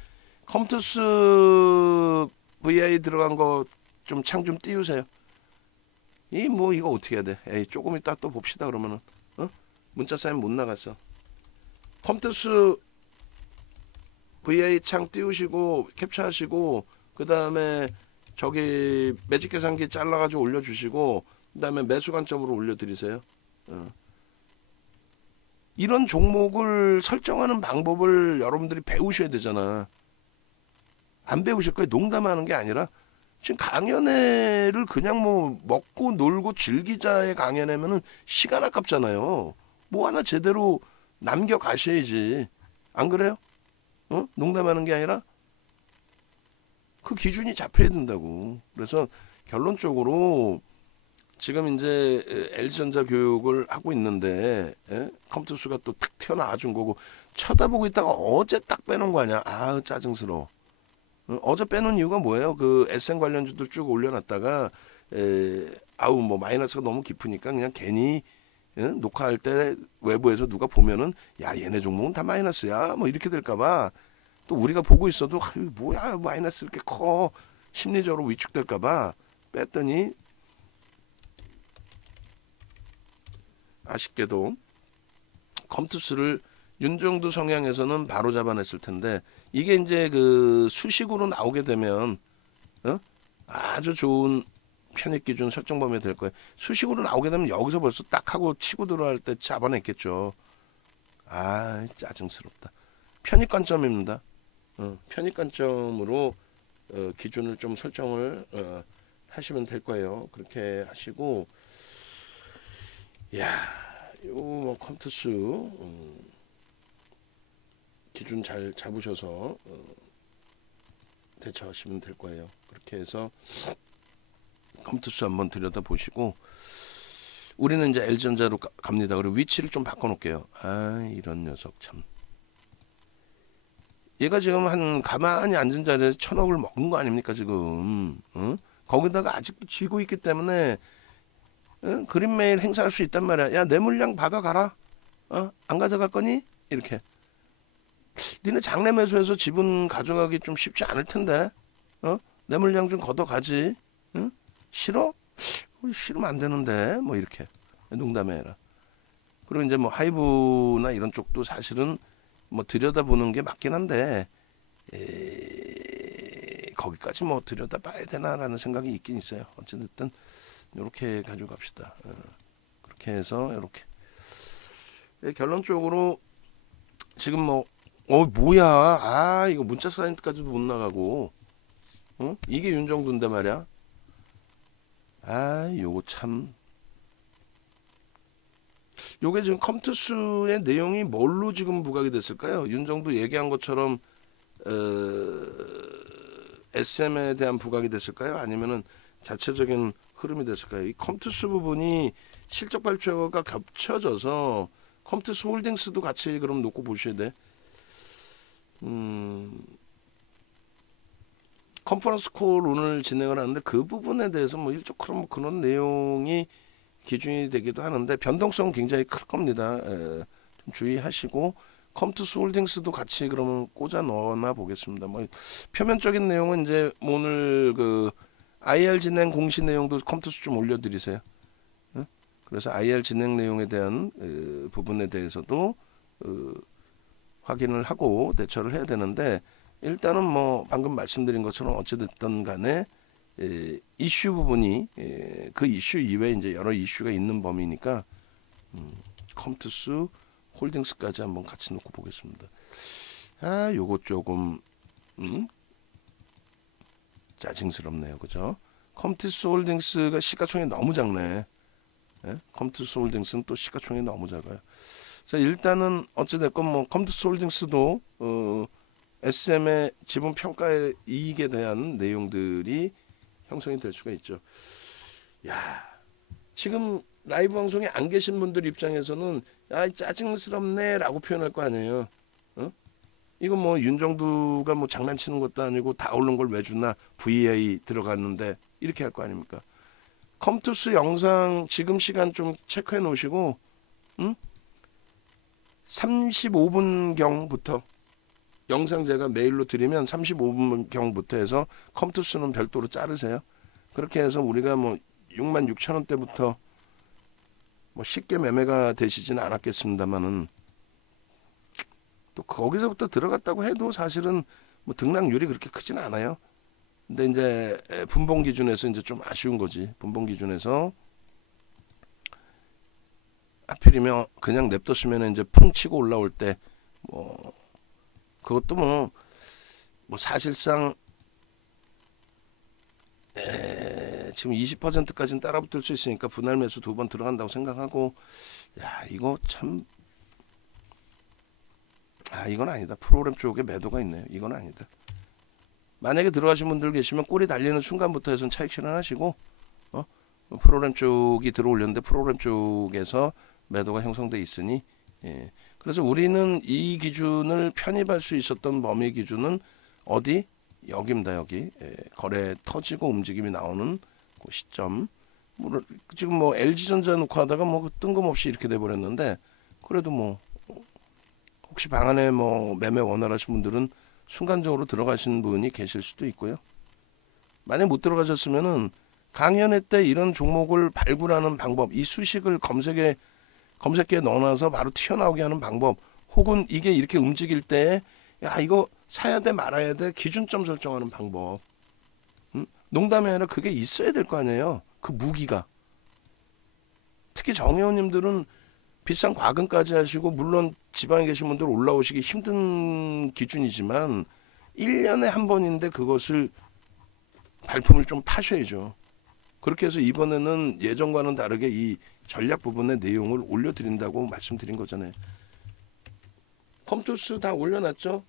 컴투스 VI 들어간 거 좀 창 좀 띄우세요. 이 뭐 이거 어떻게 해야 돼. 에이 조금 이따 또 봅시다 그러면은. 문자 사인 못 나갔어. 컴투스 VI 창 띄우시고 캡처하시고, 그 다음에 저기 매직 계산기 잘라가지고 올려주시고, 그 다음에 매수 관점으로 올려드리세요. 이런 종목을 설정하는 방법을 여러분들이 배우셔야 되잖아. 안 배우실 거예요. 농담하는 게 아니라 지금 강연회를 그냥 뭐 먹고 놀고 즐기자의 강연회면은 시간 아깝잖아요. 뭐 하나 제대로 남겨 가셔야지. 안 그래요? 농담하는 게 아니라 그 기준이 잡혀야 된다고. 그래서 결론적으로 지금 이제 LG전자 교육을 하고 있는데 컴투스가 또 탁 튀어나와 준 거고, 쳐다보고 있다가 어제 딱 빼놓은 거 아니야. 아 짜증스러워. 어제 빼놓은 이유가 뭐예요? 그 SN 관련주들 쭉 올려놨다가 아우 뭐 마이너스가 너무 깊으니까 그냥 괜히 녹화할 때 외부에서 누가 보면은 야 얘네 종목은 다 마이너스야 뭐 이렇게 될까봐, 또 우리가 보고 있어도 아유 뭐야 마이너스 이렇게 커 심리적으로 위축될까봐 뺐더니 아쉽게도 컴투스를 윤정두 성향에서는 바로 잡아냈을 텐데, 이게 이제 그 수식으로 나오게 되면 아주 좋은 편입 기준 설정 범위 될 거예요. 수식으로 나오게 되면 여기서 벌써 딱 하고 치고 들어갈 때 잡아냈겠죠. 아 짜증스럽다. 편입 관점입니다. 편입 관점으로 기준을 좀 설정을 하시면 될 거예요. 그렇게 하시고, 야, 요 컴투스 기준 잘 잡으셔서 대처하시면 될 거예요. 그렇게 해서 컴투스 한번 들여다보시고, 우리는 이제 LG전자로 갑니다. 그리고 위치를 좀 바꿔놓을게요. 아 이런 녀석 참. 얘가 지금 한 가만히 앉은 자리에서 1,000억을 먹은 거 아닙니까 지금. 거기다가 아직도 쥐고 있기 때문에 그린메일 행사할 수 있단 말이야. 야 내 물량 받아가라. 안 가져갈 거니? 이렇게. 니네 장내 매수해서 지분 가져가기 좀 쉽지 않을 텐데. 내 물량 좀 걷어가지. 싫어? 싫으면 안 되는데. 뭐 이렇게. 농담해 해라. 그리고 이제 뭐 하이브나 이런 쪽도 사실은 뭐 들여다보는 게 맞긴 한데 거기까지 뭐 들여다봐야 되나라는 생각이 있긴 있어요. 어쨌든 이렇게 가져갑시다. 그렇게 해서 이렇게 결론적으로 지금 뭐 뭐야 아 이거 문자 사인까지도 못 나가고 이게 윤정두인데 말이야. 아 요거 참 요게 지금 컴투스의 내용이 뭘로 지금 부각이 됐을까요? 윤정두 얘기한 것처럼 SM에 대한 부각이 됐을까요? 아니면은 자체적인 흐름이 됐을까요? 이 컴투스 부분이 실적 발표가 겹쳐져서 컴투스 홀딩스도 같이 그럼 놓고 보셔야 돼. 컨퍼런스 콜 오늘 진행을 하는데 그 부분에 대해서 뭐 일적으로 그런 내용이 기준이 되기도 하는데 변동성은 굉장히 클 겁니다. 좀 주의하시고 컴투스 홀딩스도 같이 그러면 꽂아 넣어놔 보겠습니다. 뭐 표면적인 내용은 이제 오늘 그 IR 진행 공시 내용도 컴투스 좀 올려드리세요. 그래서 IR 진행 내용에 대한 부분에 대해서도 확인을 하고 대처를 해야 되는데, 일단은 뭐 방금 말씀드린 것처럼 어찌됐든 간에 이슈 부분이 그 이슈 이외에 이제 여러 이슈가 있는 범위니까 컴투스 홀딩스까지 한번 같이 놓고 보겠습니다. 아 요거 조금 짜증스럽네요. 그죠? 컴투스 홀딩스가 시가총액이 너무 작네. 컴투스 홀딩스는 또 시가총액이 너무 작아요. 자 일단은 어찌됐건 뭐 컴투스 홀딩스도 SM의 지분 평가의 이익에 대한 내용들이 형성이 될 수가 있죠. 야, 지금 라이브 방송에 안 계신 분들 입장에서는 야, 짜증스럽네라고 표현할 거 아니에요. 어? 이거 뭐 윤정두가 뭐 장난치는 것도 아니고 다 오른 걸 왜 주나 VA 들어갔는데 이렇게 할 거 아닙니까? 컴투스 영상 지금 시간 좀 체크해 놓으시고 35분경부터 영상 제가 메일로 드리면 35분경부터 해서 컴투스는 별도로 자르세요. 그렇게 해서 우리가 뭐 66,000원대부터 뭐 쉽게 매매가 되시지는 않았겠습니다만은 또 거기서부터 들어갔다고 해도 사실은 뭐 등락률이 그렇게 크지는 않아요. 근데 이제 분봉 기준에서 이제 좀 아쉬운 거지. 분봉 기준에서 하필이면 그냥 냅뒀으면 이제 풍 치고 올라올 때 뭐 그것도 뭐 사실상 지금 20%까지는 따라붙을 수 있으니까 분할 매수 2번 들어간다고 생각하고 야 이거 참 이건 아니다. 프로그램 쪽에 매도가 있네요. 이건 아니다. 만약에 들어가신 분들 계시면 꼬리 달리는 순간부터 해서 차익 실현하시고 프로그램 쪽이 들어올렸는데 프로그램 쪽에서 매도가 형성돼 있으니 그래서 우리는 이 기준을 편입할 수 있었던 범위 기준은 어디? 여기입니다. 여기 거래 터지고 움직임이 나오는 그 시점. 지금 뭐 LG전자 놓고 하다가 뭐 뜬금없이 이렇게 돼버렸는데 그래도 뭐 혹시 방 안에 뭐 매매 원활하신 분들은 순간적으로 들어가신 분이 계실 수도 있고요. 만약 못 들어가셨으면은 강연회 때 이런 종목을 발굴하는 방법, 이 수식을 검색기에 넣어놔서 바로 튀어나오게 하는 방법, 혹은 이게 이렇게 움직일 때 야 이거 사야 돼 말아야 돼 기준점 설정하는 방법. 농담이 아니라 그게 있어야 될 거 아니에요. 그 무기가. 특히 정회원님들은 비싼 과금까지 하시고 물론 지방에 계신 분들 올라오시기 힘든 기준이지만 1년에 한 번인데 그것을 발품을 좀 파셔야죠. 그렇게 해서 이번에는 예전과는 다르게 이 전략 부분의 내용을 올려드린다고 말씀드린 거잖아요. 컴투스 다 올려놨죠?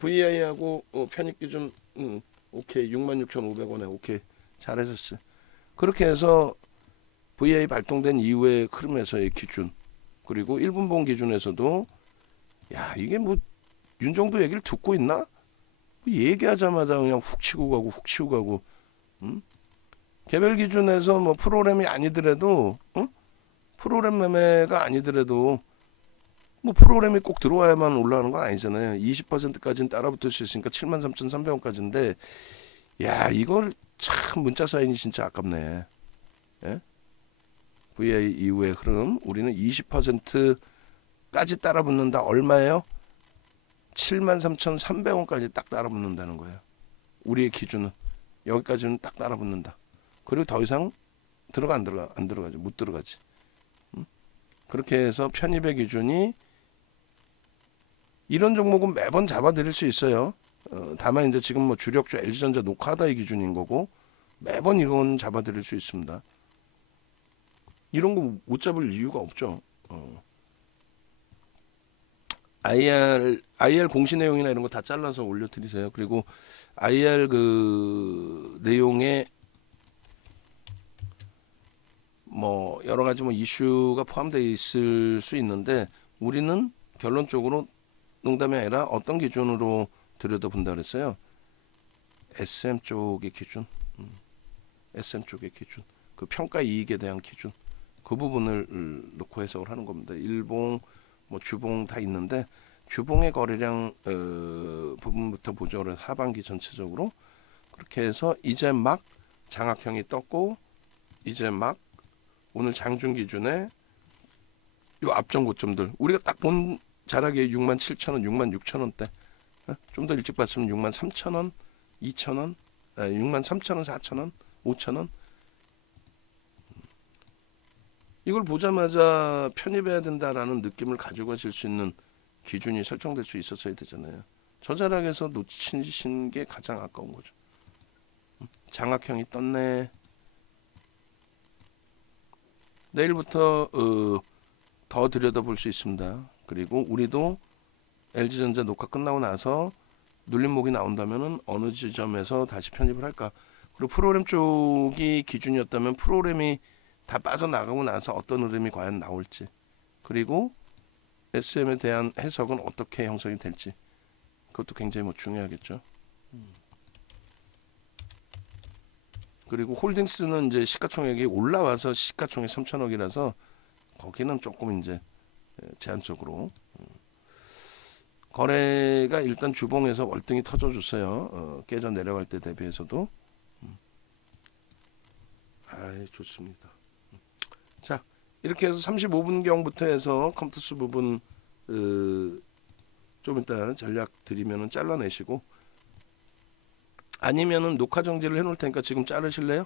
VI하고 편입기준 오케이 66,500원에 오케이 잘하셨어요. 그렇게 해서 VI 발동된 이후의 흐름에서의 기준 그리고 1분봉 기준에서도 야 이게 뭐 윤정도 얘기를 듣고 있나? 얘기하자마자 그냥 훅 치고 가고 개별 기준에서 뭐 프로그램이 아니더라도 프로그램 매매가 아니더라도 뭐 프로그램이 꼭 들어와야만 올라가는 건 아니잖아요. 20%까지는 따라붙을 수 있으니까 73,300원까지인데 야 이걸 참 문자 사인이 진짜 아깝네. 예? VI 이후의 흐름 우리는 20%까지 따라붙는다. 얼마예요? 73,300원까지 딱 따라붙는다는 거예요. 우리의 기준은 여기까지는 딱 따라붙는다. 그리고 더 이상 안 들어가지 못 들어가지. 그렇게 해서 편입의 기준이 이런 종목은 매번 잡아드릴 수 있어요. 다만 이제 지금 뭐 주력주 LG전자 녹화다의 기준인 거고 매번 이건 잡아드릴 수 있습니다. 이런 거 못 잡을 이유가 없죠. IR 공시 내용이나 이런 거 다 잘라서 올려드리세요. 그리고 IR 그 내용에 뭐 여러 가지 뭐 이슈가 포함되어 있을 수 있는데 우리는 결론적으로 농담이 아니라 어떤 기준으로 들여다본다 그랬어요. SM 쪽의 기준, SM 쪽의 기준, 그 평가 이익에 대한 기준, 그 부분을 놓고 해석을 하는 겁니다. 일봉, 뭐 주봉 다 있는데 주봉의 거래량 부분부터 보죠. 하반기 전체적으로 그렇게 해서 이제 막 장악형이 떴고 이제 막 오늘 장중 기준에 요 앞전 고점들 우리가 딱 본 자락에 67,000원, 66,000원대 좀 더 일찍 봤으면 63,000원, 2,000원, 63,000원, 4,000원, 5,000원 이걸 보자마자 편입해야 된다라는 느낌을 가지고 가실 수 있는 기준이 설정될 수 있었어야 되잖아요. 저 자락에서 놓치신 게 가장 아까운 거죠. 장악형이 떴네. 내일부터 더 들여다볼 수 있습니다. 그리고 우리도 LG전자 녹화 끝나고 나서 눌림목이 나온다면은 어느 지점에서 다시 편입을 할까? 그리고 프로그램 쪽이 기준이었다면 프로그램이 다 빠져나가고 나서 어떤 흐름이 과연 나올지, 그리고 SM에 대한 해석은 어떻게 형성이 될지, 그것도 굉장히 뭐 중요하겠죠. 그리고 홀딩스는 이제 시가총액이 올라와서 시가총액 3천억이라서 거기는 조금 이제 제한적으로 거래가 일단 주봉에서 월등히 터져줬어요. 깨져 내려갈 때 대비해서도. 좋습니다. 자, 이렇게 해서 35분경부터 해서 컴투스 부분 좀 이따 전략 드리면은 잘라내시고, 아니면은 녹화 정지를 해놓을 테니까 지금 자르실래요?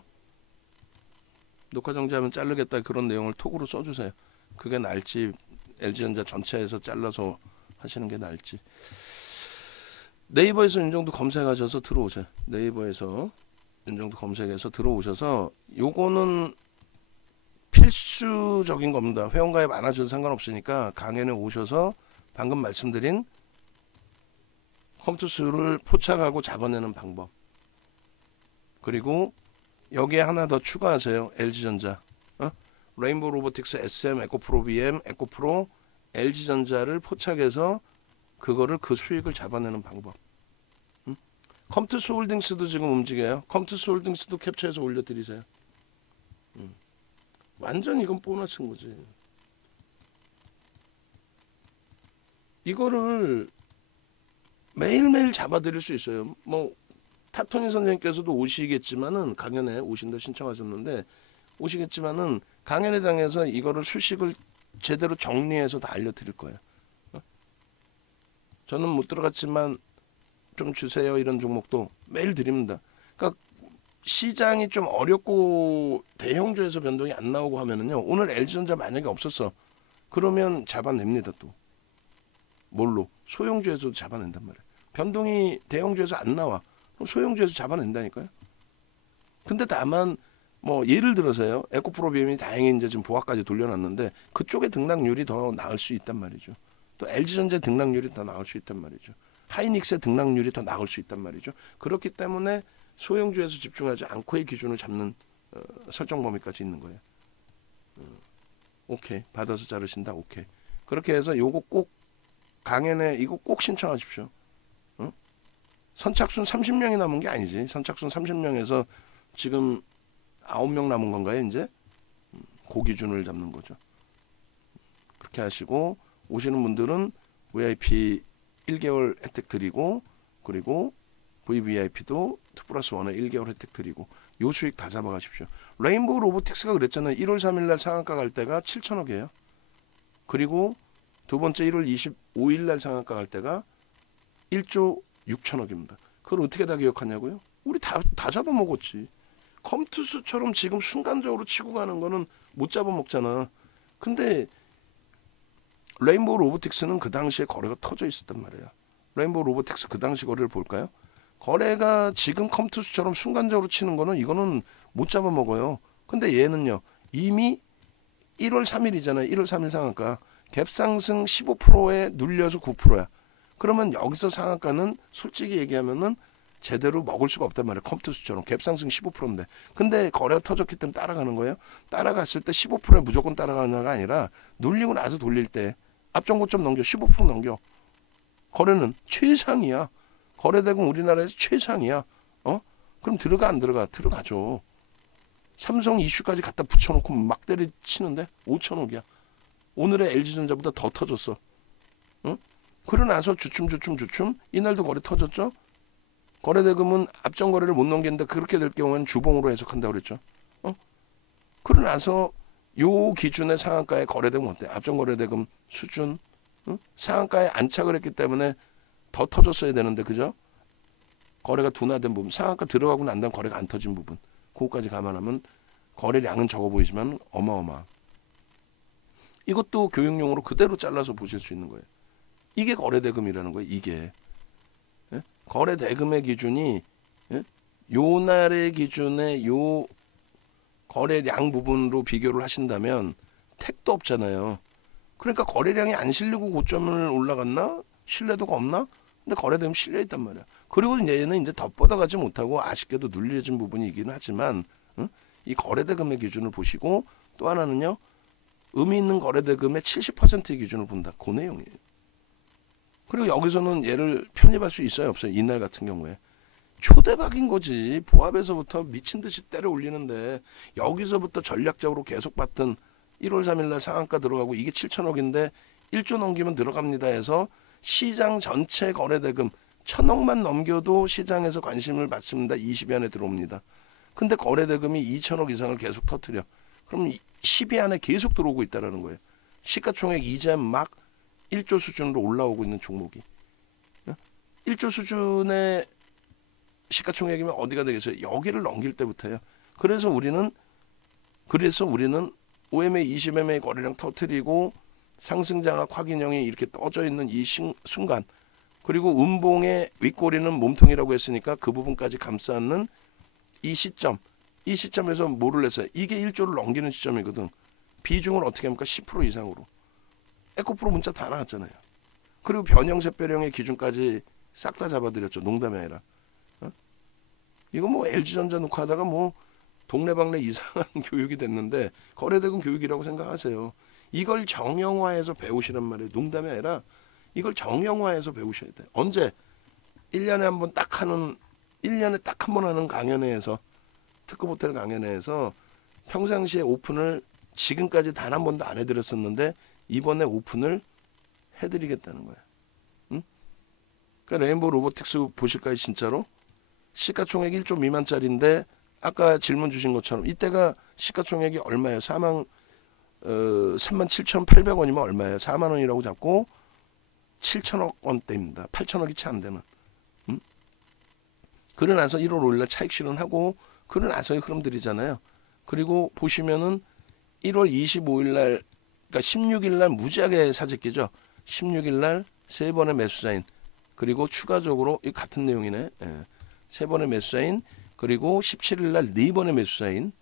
녹화 정지하면 자르겠다 그런 내용을 톡으로 써주세요. 그게 나을지 LG전자 전체에서 잘라서 하시는 게 나을지. 네이버에서 윤정도 검색하셔서 들어오세요. 네이버에서 윤정도 검색해서 들어오셔서, 요거는 필수적인 겁니다. 회원가입 안 하셔도 상관없으니까 강연에 오셔서 방금 말씀드린 컴투스를 포착하고 잡아내는 방법, 그리고 여기에 하나 더 추가하세요. LG전자, 레인보우 로보틱스, SM, 에코프로 BM, 에코프로, LG전자를 포착해서 그거를 그 수익을 잡아내는 방법. 컴투스 홀딩스도 지금 움직여요. 컴투스 홀딩스도 캡처해서 올려드리세요. 완전 이건 보너스인 거지. 이거를 매일매일 잡아드릴 수 있어요. 뭐 타토니 선생님께서도 오시겠지만은, 강연에 오신다 신청하셨는데 오시겠지만은 강연회 장에서 이거를 수식을 제대로 정리해서 다 알려드릴 거예요. 저는 못 들어갔지만 좀 주세요 이런 종목도 매일 드립니다. 그러니까 시장이 좀 어렵고 대형주에서 변동이 안 나오고 하면은요, 오늘 LG전자 만약에 없었어 그러면 잡아냅니다. 또 뭘로? 소형주에서도 잡아낸단 말이에요. 변동이 대형주에서 안 나와 그럼 소형주에서 잡아낸다니까요. 근데 다만 뭐 예를 들어서요, 에코프로 BM이 다행히 이제 지금 보합까지 돌려놨는데 그쪽의 등락률이 더 나을 수 있단 말이죠. 또 LG전자 등락률이 더 나을 수 있단 말이죠. 하이닉스의 등락률이 더 나을 수 있단 말이죠. 그렇기 때문에 소형주에서 집중하지 않고의 기준을 잡는 설정 범위까지 있는 거예요. 오케이, 받아서 자르신다. 오케이. 그렇게 해서 요거 꼭 강연에 이거 꼭 신청하십시오. 선착순 30명이 남은 게 아니지. 선착순 30명에서 지금 9명 남은 건가요 이제? 그 기준을 잡는 거죠. 그렇게 하시고 오시는 분들은 VIP 1개월 혜택 드리고, 그리고 VVIP도 2+1에 1개월 혜택 드리고, 요 수익 다 잡아가십시오. 레인보우 로보틱스가 그랬잖아요. 1월 3일날 상한가 갈 때가 7천억이에요. 그리고 두 번째 1월 25일날 상한가 갈 때가 1조 6천억입니다. 그걸 어떻게 다 기억하냐고요? 우리 다 잡아먹었지. 컴투스처럼 지금 순간적으로 치고 가는 거는 못 잡아먹잖아. 근데 레인보우 로보틱스는 그 당시에 거래가 터져 있었단 말이야. 레인보우 로보틱스 그 당시 거래를 볼까요? 거래가 지금 컴투스처럼 순간적으로 치는 거는 이거는 못 잡아먹어요. 근데 얘는요, 이미 1월 3일이잖아요. 1월 3일 상한가. 갭상승 15%에 눌려서 9%야. 그러면 여기서 상한가는 솔직히 얘기하면은 제대로 먹을 수가 없단 말이에요. 컴투스처럼 갭상승 15%인데. 근데 거래가 터졌기 때문에 따라가는 거예요. 따라갔을 때 15%에 무조건 따라가는 게 아니라 눌리고 나서 돌릴 때 앞전고점 넘겨 15% 넘겨. 거래는 최상이야. 거래대금 우리나라에서 최상이야. 그럼 들어가 안 들어가? 들어가죠. 삼성 이슈까지 갖다 붙여놓고 막 때려치는데 5천억이야. 오늘의 LG전자보다 더 터졌어. 그러고 나서 주춤 이날도 거래 터졌죠. 거래대금은 앞전 거래를 못 넘겼는데 그렇게 될 경우에는 주봉으로 해석한다고 그랬죠. 그러고 나서 요 기준의 상한가의 거래대금 어때? 앞전 거래대금 수준, 상한가에 안착을 했기 때문에 더 터졌어야 되는데, 그죠? 거래가 둔화된 부분, 상한가 들어가고 난 다음 거래가 안 터진 부분, 그거까지 감안하면 거래량은 적어 보이지만 어마어마. 이것도 교육용으로 그대로 잘라서 보실 수 있는 거예요. 이게 거래대금이라는 거예요. 이게. 거래대금의 기준이 요 날의 기준에 요 거래량 부분으로 비교를 하신다면 택도 없잖아요. 그러니까 거래량이 안 실리고 고점을 올라갔나? 신뢰도가 없나? 근데 거래대금 실려 있단 말이야. 그리고 얘는 이제 덧뻗어가지 못하고 아쉽게도 눌려진 부분이 있긴 하지만 응? 이 거래대금의 기준을 보시고 또 하나는요. 의미 있는 거래대금의 70%의 기준을 본다. 그 내용이에요. 그리고 여기서는 얘를 편입할 수 있어요? 없어요? 이날 같은 경우에. 초대박인 거지. 보합에서부터 미친 듯이 때려 올리는데 여기서부터 전략적으로 계속 봤던 1월 3일날 상한가 들어가고 이게 7천억인데 1조 넘기면 들어갑니다 해서 시장 전체 거래대금 1,000억만 넘겨도 시장에서 관심을 받습니다. 20위 안에 들어옵니다. 근데 거래대금이 2천억 이상을 계속 터뜨려. 그럼 10위 안에 계속 들어오고 있다는 거예요. 시가총액 이제 막 1조 수준으로 올라오고 있는 종목이. 1조 수준의 시가총액이면 어디가 되겠어요? 여기를 넘길 때부터예요. 그래서 우리는 OMA, 20MA 거래량 터뜨리고 상승장악 확인형이 이렇게 떠져 있는 이 순간, 그리고 음봉의 윗꼬리는 몸통이라고 했으니까 그 부분까지 감싸는 이 시점에서 뭐를 했어요? 이게 1조를 넘기는 시점이거든. 비중을 어떻게 합니까? 10% 이상으로. 에코프로 문자 다 나왔잖아요. 그리고 변형세배령의 기준까지 싹 다 잡아드렸죠. 농담이 아니라. 이거 뭐 LG전자 놓고 하다가 뭐 동네방네 이상한 교육이 됐는데 거래대금 교육이라고 생각하세요. 이걸 정형화해서 배우시란 말이에요. 농담이 아니라 이걸 정형화해서 배우셔야 돼요. 언제? 1년에 한 번 딱 하는 1년에 딱 한 번 하는 강연회에서 특급 호텔 강연회에서 평상시에 오픈을 지금까지 단 한 번도 안 해드렸었는데 이번에 오픈을 해드리겠다는 거야. 응? 그러니까 레인보우 로보틱스 보실까요? 진짜로? 시가총액 1조 미만짜리인데 아까 질문 주신 것처럼 이때가 시가총액이 얼마예요? 37,800원이면 얼마예요? 4만 원이라고 잡고 7천억 원대입니다. 8천억이 채 안 되는. 그러고 나서 1월 5일날 차익 실현하고 그러고 나서의 흐름들이잖아요. 그리고 보시면은 1월 25일날 그러니까 16일날 무지하게 사재기죠. 16일날 세 번의 매수사인 그리고 추가적으로 이 같은 내용이네. 예. 세 번의 매수사인 그리고 17일날 네 번의 매수사인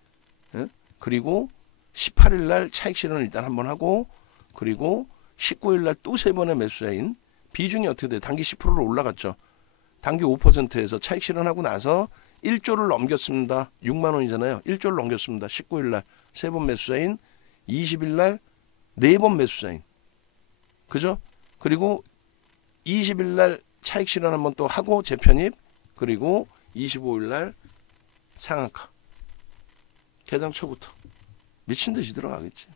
예? 그리고 18일날 차익 실현을 일단 한번 하고 그리고 19일날 또 세 번의 매수사인 비중이 어떻게 돼요? 단기 10%로 올라갔죠. 단기 5%에서 차익 실현하고 나서 1조를 넘겼습니다. 6만 원이잖아요. 1조를 넘겼습니다. 19일날 세 번 매수사인 20일날 네 번 매수사인 그죠? 그리고 20일날 차익 실현 한번 또 하고 재편입 그리고 25일날 상한가 개장 초부터 미친 듯이 들어가겠지.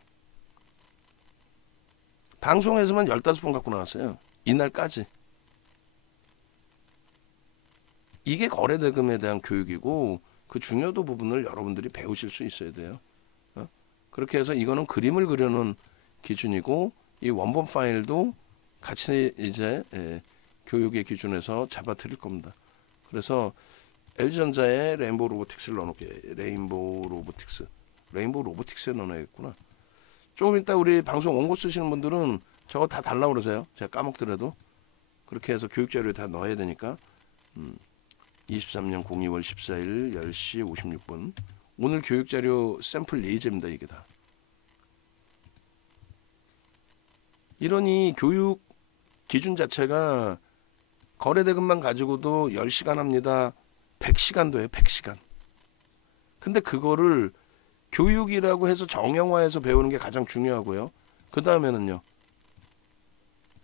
방송에서만 15번 갖고 나왔어요. 이날까지. 이게 거래대금에 대한 교육이고 그 중요도 부분을 여러분들이 배우실 수 있어야 돼요. 그렇게 해서 이거는 그림을 그려놓은 기준이고 이 원본 파일도 같이 이제 교육의 기준에서 잡아 드릴 겁니다. 그래서 LG전자에 레인보우 로보틱스를 넣어놓게. 레인보우 로보틱스에 넣어놔야겠구나. 조금 이따 우리 방송 원고 쓰시는 분들은 저거 다 달라고 그러세요. 제가 까먹더라도. 그렇게 해서 교육자료에 다 넣어야 되니까 23년 02월 14일 10시 56분 오늘 교육자료 샘플 4제입니다. 이게 다. 이러니 교육 기준 자체가 거래대금만 가지고도 10시간 합니다. 100시간도 해요. 100시간. 근데 그거를 교육이라고 해서 정형화해서 배우는 게 가장 중요하고요. 그 다음에는요.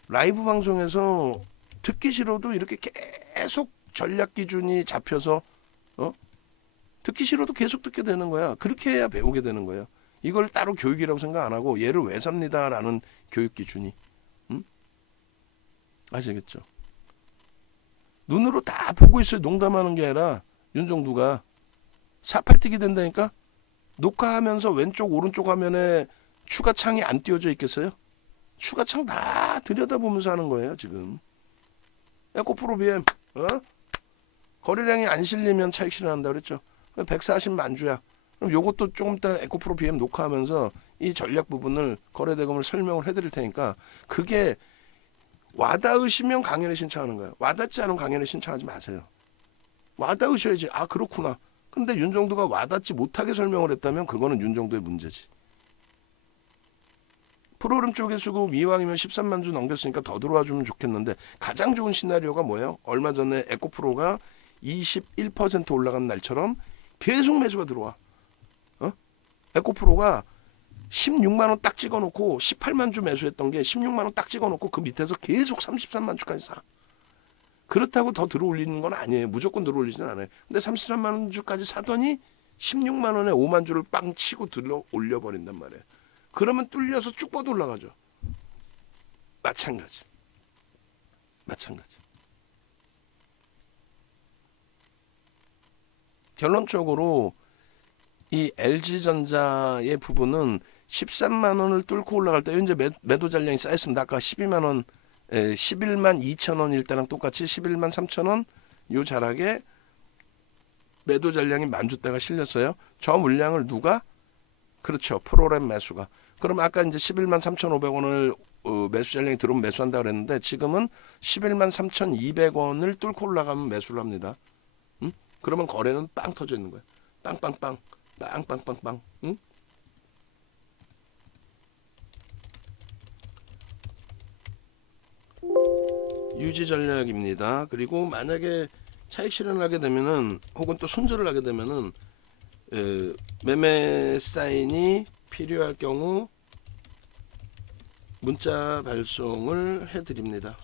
라이브 방송에서 듣기 싫어도 이렇게 계속 전략 기준이 잡혀서 듣기 싫어도 계속 듣게 되는 거야. 그렇게 해야 배우게 되는 거예요. 이걸 따로 교육이라고 생각 안 하고 얘를 왜 삽니다라는 교육 기준이. 아시겠죠? 눈으로 다 보고 있어요. 농담하는 게 아니라 윤정두가 사팔뜨기 된다니까. 녹화하면서 왼쪽 오른쪽 화면에 추가창이 안 띄워져 있겠어요? 추가창 다 들여다보면서 하는 거예요. 지금 에코프로 BM 거래량이 안 실리면 차익 실현한다 그랬죠. 140만 주야. 그럼 요것도 조금 이따 에코프로 BM 녹화하면서 이 전략 부분을 거래대금을 설명을 해드릴 테니까 그게 와닿으시면 강연에 신청하는 거예요. 와닿지 않은 강연에 신청하지 마세요. 와닿으셔야지. 아 그렇구나. 근데 윤정두가 와닿지 못하게 설명을 했다면 그거는 윤정두의 문제지. 프로그램 쪽에 쓰고 이왕이면 13만 주 넘겼으니까 더 들어와 주면 좋겠는데 가장 좋은 시나리오가 뭐예요? 얼마 전에 에코프로가 21% 올라간 날처럼 계속 매수가 들어와. 에코프로가 16만 원 딱 찍어놓고 18만 주 매수했던 게 16만 원 딱 찍어놓고 그 밑에서 계속 33만 주까지 사. 그렇다고 더 들어올리는 건 아니에요. 무조건 들어올리진 않아요. 근데 33만 원 주까지 사더니 16만 원에 5만 주를 빵 치고 들어 올려버린단 말이에요. 그러면 뚫려서 쭉 뻗어 올라가죠. 마찬가지. 결론적으로 이 LG전자의 부분은 13만 원을 뚫고 올라갈 때 현재 매도 잔량이 쌓였습니다. 아까 12만 원, 11만 2천 원일 때랑 똑같이 11만 3천 원 요 자락에 매도 잔량이 만주대가 실렸어요. 저 물량을 누가? 그렇죠. 프로그램 매수가. 그럼 아까 이제 11만 3,500원을 매수 잔량이 들어오면 매수한다 그랬는데 지금은 11만 3,200원을 뚫고 올라가면 매수를 합니다. 그러면 거래는 빵 터져 있는 거예요. 빵빵빵. 빵빵빵빵. 응? 유지 전략입니다. 그리고 만약에 차익 실현을 하게 되면은 혹은 또 손절을 하게 되면은 매매 사인이 필요할 경우 문자 발송을 해드립니다.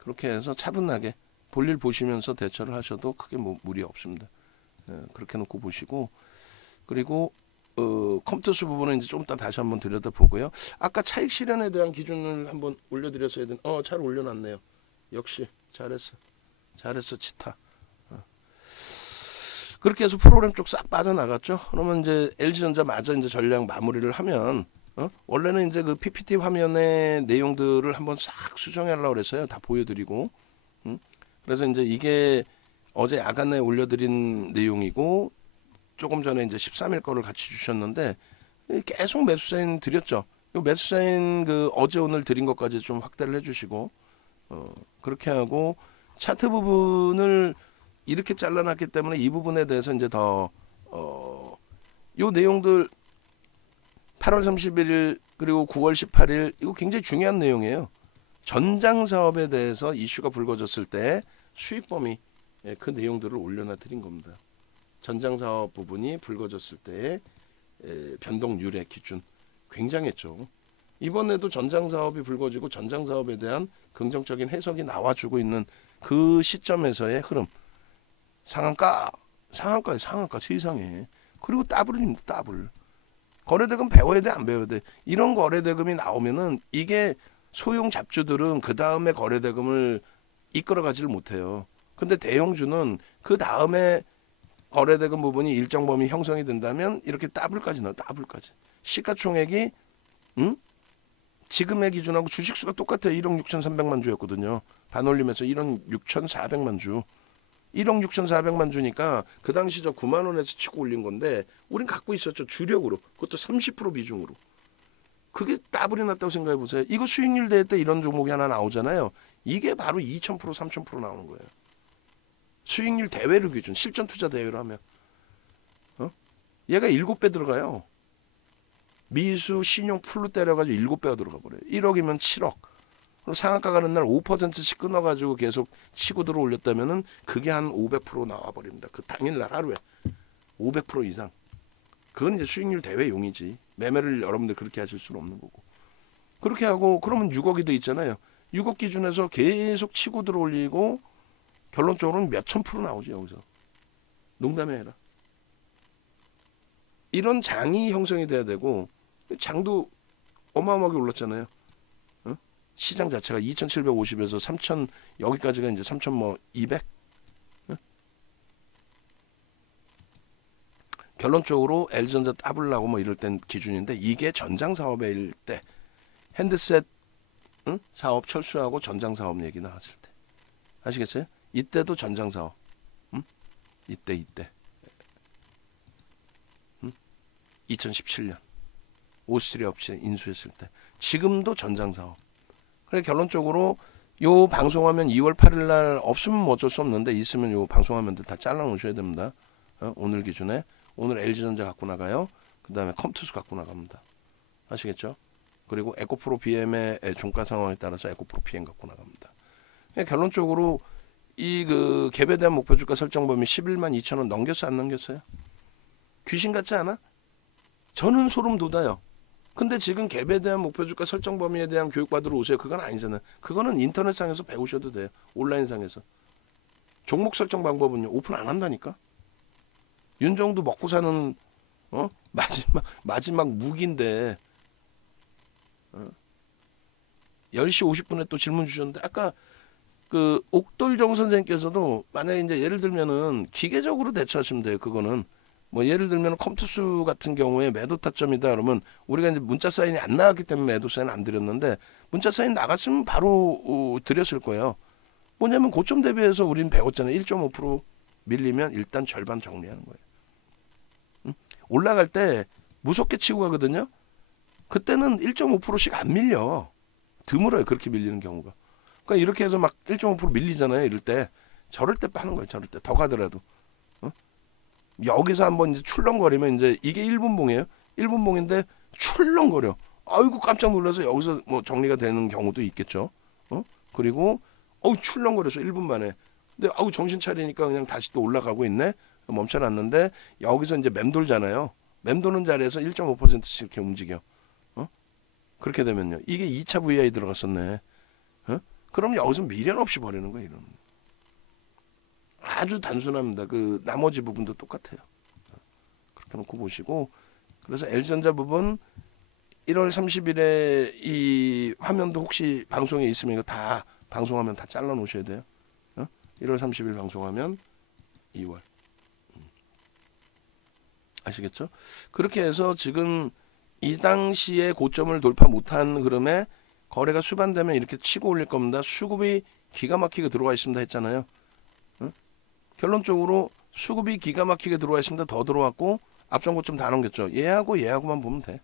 그렇게 해서 차분하게 볼일 보시면서 대처를 하셔도 크게 무리 없습니다. 그렇게 놓고 보시고 그리고 컴퓨터수 부분은 이제 좀 이따 다시 한번 들여다보고요. 아까 차익 실현에 대한 기준을 한번 올려드렸어야 되는. 잘 올려놨네요. 역시 잘했어 치타. 그렇게 해서 프로그램 쪽 싹 빠져나갔죠. 그러면 이제 LG전자마저 이제 전략 마무리를 하면 원래는 이제 그 PPT 화면의 내용들을 한번 싹 수정하려고 그랬어요. 다 보여드리고. 그래서 이제 이게 어제 야간에 올려드린 내용이고 조금 전에 이제 13일 거를 같이 주셨는데 계속 매수사인 드렸죠. 매수사인 그 어제 오늘 드린 것까지 좀 확대를 해주시고 그렇게 하고 차트 부분을 이렇게 잘라놨기 때문에 이 부분에 대해서 이제 더 요 내용들 8월 31일 그리고 9월 18일 이거 굉장히 중요한 내용이에요. 전장 사업에 대해서 이슈가 불거졌을 때 수익 범위 그 내용들을 올려놔 드린 겁니다. 전장 사업 부분이 불거졌을 때 변동 유례 기준 굉장했죠. 이번에도 전장 사업이 불거지고 전장 사업에 대한 긍정적인 해석이 나와주고 있는 그 시점에서의 흐름. 상한가에 상한가 세상에. 그리고 더블입니다. 더블. 거래대금 배워야 돼 안 배워야 돼. 이런 거래대금이 나오면은 이게 소형 잡주들은 그 다음에 거래대금을 이끌어가지를 못해요. 근데 대형주는 그 다음에 거래대금 부분이 일정 범위 형성이 된다면 이렇게 더블까지 나와. 더블까지. 시가총액이 지금의 기준하고 주식수가 똑같아요. 1억 6,300만 주였거든요. 반올림에서 1억 6,400만 주. 1억 6,400만 주니까 그 당시 저 9만 원에서 치고 올린 건데 우린 갖고 있었죠. 주력으로. 그것도 30% 비중으로. 그게 더블이 났다고 생각해 보세요. 이거 수익률 대회 때 이런 종목이 하나 나오잖아요. 이게 바로 2,000%, 3,000% 나오는 거예요. 수익률 대회로 기준, 실전 투자 대회로 하면. 얘가 7배 들어가요. 미수, 신용 풀로 때려가지고 7배가 들어가 버려요. 1억이면 7억. 상한가 가는 날 5%씩 끊어가지고 계속 치고 들어 올렸다면은 그게 한 500% 나와버립니다. 그 당일날 하루에 500% 이상. 그건 이제 수익률 대회용이지. 매매를 여러분들 그렇게 하실 수는 없는 거고. 그렇게 하고 그러면 6억이 돼 있잖아요. 6억 기준에서 계속 치고 들어 올리고 결론적으로는 몇천 프로 나오지 여기서. 농담이 아니라. 이런 장이 형성이 돼야 되고 장도 어마어마하게 올랐잖아요. 시장 자체가 2,750에서 3,000 여기까지가 이제 3,200. 결론적으로 LG전자 따블라고 뭐 이럴 땐 기준인데 이게 전장 사업일 때 핸드셋 사업 철수하고 전장 사업 얘기 나왔을 때 아시겠어요? 이때도 전장 사업. 이때 2017년 오스트리 업체 인수했을 때 지금도 전장 사업. 그래 결론적으로 요 방송하면 2월 8일 날 없으면 뭐 어쩔 수 없는데 있으면 요 방송하면들 다 잘라 놓으셔야 됩니다. 오늘 기준에 오늘 LG전자 갖고 나가요. 그 다음에 컴투스 갖고 나갑니다. 아시겠죠? 그리고 에코프로 BM의 종가 상황에 따라서 에코프로 PM 갖고 나갑니다. 그러니까 결론적으로 이 그 갭에 대한 목표 주가 설정 범위 11만 2천 원 넘겼어 안 넘겼어요? 귀신 같지 않아? 저는 소름 돋아요. 근데 지금 갭에 대한 목표 주가 설정 범위에 대한 교육 받으러 오세요. 그건 아니잖아요. 그거는 인터넷상에서 배우셔도 돼요. 온라인상에서. 종목 설정 방법은요. 오픈 안 한다니까. 윤정도 먹고 사는 마지막 무기인데 10시 50분에 또 질문 주셨는데 아까 그 옥돌정 선생님께서도 만약에 이제 예를 들면은 기계적으로 대처하시면 돼요. 그거는 뭐 예를 들면 컴투스 같은 경우에 매도 타점이다 그러면 우리가 이제 문자 사인이 안 나왔기 때문에 매도 사인 안 드렸는데 문자 사인 나갔으면 바로 드렸을 거예요. 뭐냐면 고점 대비해서 우리는 배웠잖아요. 1.5% 밀리면 일단 절반 정리하는 거예요. 올라갈 때 무섭게 치고 가거든요. 그때는 1.5%씩 안 밀려. 드물어요. 그렇게 밀리는 경우가. 그러니까 이렇게 해서 막 1.5% 밀리잖아요. 이럴 때. 저럴 때 빠는 거예요. 저럴 때. 더 가더라도. 여기서 한번 이제 출렁거리면 이제 이게 1분봉이에요. 1분봉인데 출렁거려. 아이고 깜짝 놀라서 여기서 뭐 정리가 되는 경우도 있겠죠. 그리고 출렁거려서 1분 만에. 근데 정신 차리니까 그냥 다시 또 올라가고 있네. 멈춰놨는데 여기서 이제 맴돌잖아요. 맴도는 자리에서 1.5%씩 이렇게 움직여. 그렇게 되면요. 이게 2차 VI 들어갔었네. 그럼 여기서 미련 없이 버리는 거예요. 이런. 아주 단순합니다. 그 나머지 부분도 똑같아요. 그렇게 놓고 보시고 그래서 L전자 부분 1월 30일에 이 화면도 혹시 방송에 있으면 이거 다 방송하면 다 잘라 놓으셔야 돼요. 1월 30일 방송하면 2월. 아시겠죠? 그렇게 해서 지금 이 당시에 고점을 돌파 못한 흐름에 거래가 수반되면 이렇게 치고 올릴 겁니다. 수급이 기가 막히게 들어와 있습니다 했잖아요. 결론적으로 수급이 기가 막히게 들어와 있습니다. 더 들어왔고 앞선 고점 다 넘겼죠. 얘하고만 보면 돼.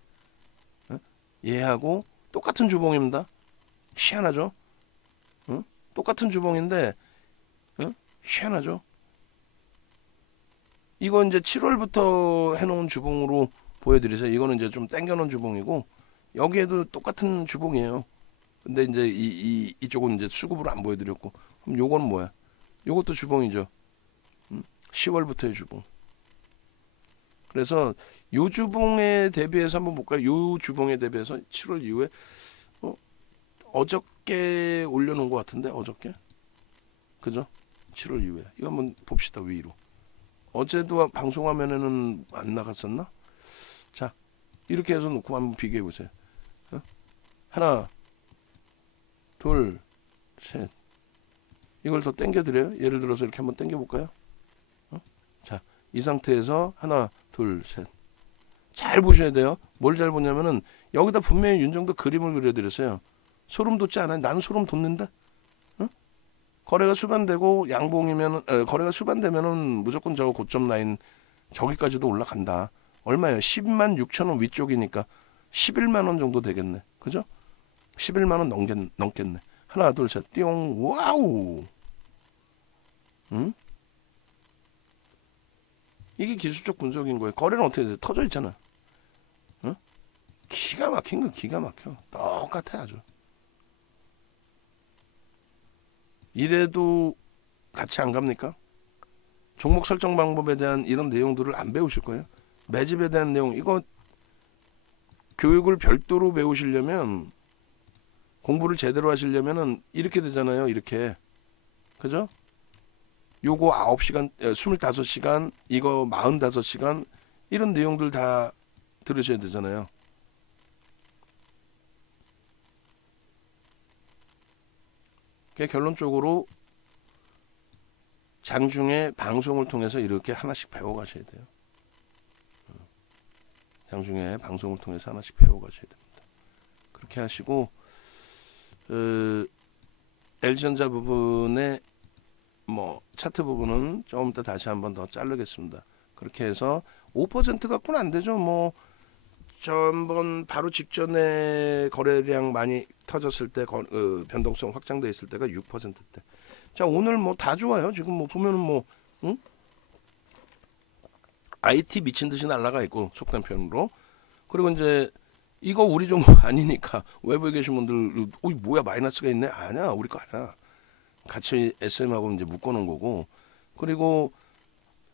얘하고 똑같은 주봉입니다. 희한하죠? 똑같은 주봉인데 희한하죠? 이거 이제 7월부터 해놓은 주봉으로 보여드리세요. 이거는 이제 좀 당겨놓은 주봉이고 여기에도 똑같은 주봉이에요. 근데 이제 이쪽은 이제 수급으로 안 보여드렸고 그럼 요거는 뭐야? 요것도 주봉이죠. 10월부터의 주봉. 그래서 요 주봉에 대비해서 한번 볼까요? 요 주봉에 대비해서 7월 이후에 어저께 올려놓은 것 같은데 어저께? 그죠? 7월 이후에 이거 한번 봅시다. 위로. 어제도 방송화면에는 안 나갔었나? 자 이렇게 해서 놓고 한번 비교해 보세요. 하나 둘 셋 이걸 더 당겨 드려요. 예를 들어서 이렇게 한번 당겨 볼까요? 자 이 상태에서 하나 둘 셋 잘 보셔야 돼요. 뭘 잘 보냐면은 여기다 분명히 윤정도 그림을 그려드렸어요. 소름 돋지 않아요? 나는 소름 돋는다. 거래가 수반되고 양봉이면 거래가 수반되면은 무조건 저 고점 라인 저기까지도 올라간다. 얼마예요? 10만 6천 원 위쪽이니까 11만 원 정도 되겠네. 그죠? 11만 원 넘겠네. 하나 둘 셋 띠용 와우. 이게 기술적 분석인 거예요. 거래는 어떻게 돼? 터져 있잖아. 기가 막힌 거 기가 막혀. 똑같아 아주. 이래도 같이 안 갑니까? 종목 설정 방법에 대한 이런 내용들을 안 배우실 거예요. 매집에 대한 내용 이거 교육을 별도로 배우시려면 공부를 제대로 하시려면은 이렇게 되잖아요. 이렇게. 그죠? 요거 9시간 25시간 이거 45시간 이런 내용들 다 들으셔야 되잖아요. 결론적으로 장중에 방송을 통해서 이렇게 하나씩 배워가셔야 돼요. 장중에 방송을 통해서 하나씩 배워가셔야 됩니다. 그렇게 하시고 LG전자 부분의 뭐 차트 부분은 조금 더 다시 한번 더 자르겠습니다. 그렇게 해서 5% 갖고는 안 되죠. 뭐 전번 바로 직전에 거래량 많이 터졌을 때 변동성 확장돼 있을 때가 6%대. 자 오늘 뭐 다 좋아요. 지금 뭐 보면은 뭐 IT 미친 듯이 날아가 있고 속된 표현으로. 그리고 이제 이거 우리 종목 아니니까 외부에 계신 분들 뭐야 마이너스가 있네? 아니야, 우리 거 아니야. 같이 SM하고 이제 묶어놓은 거고. 그리고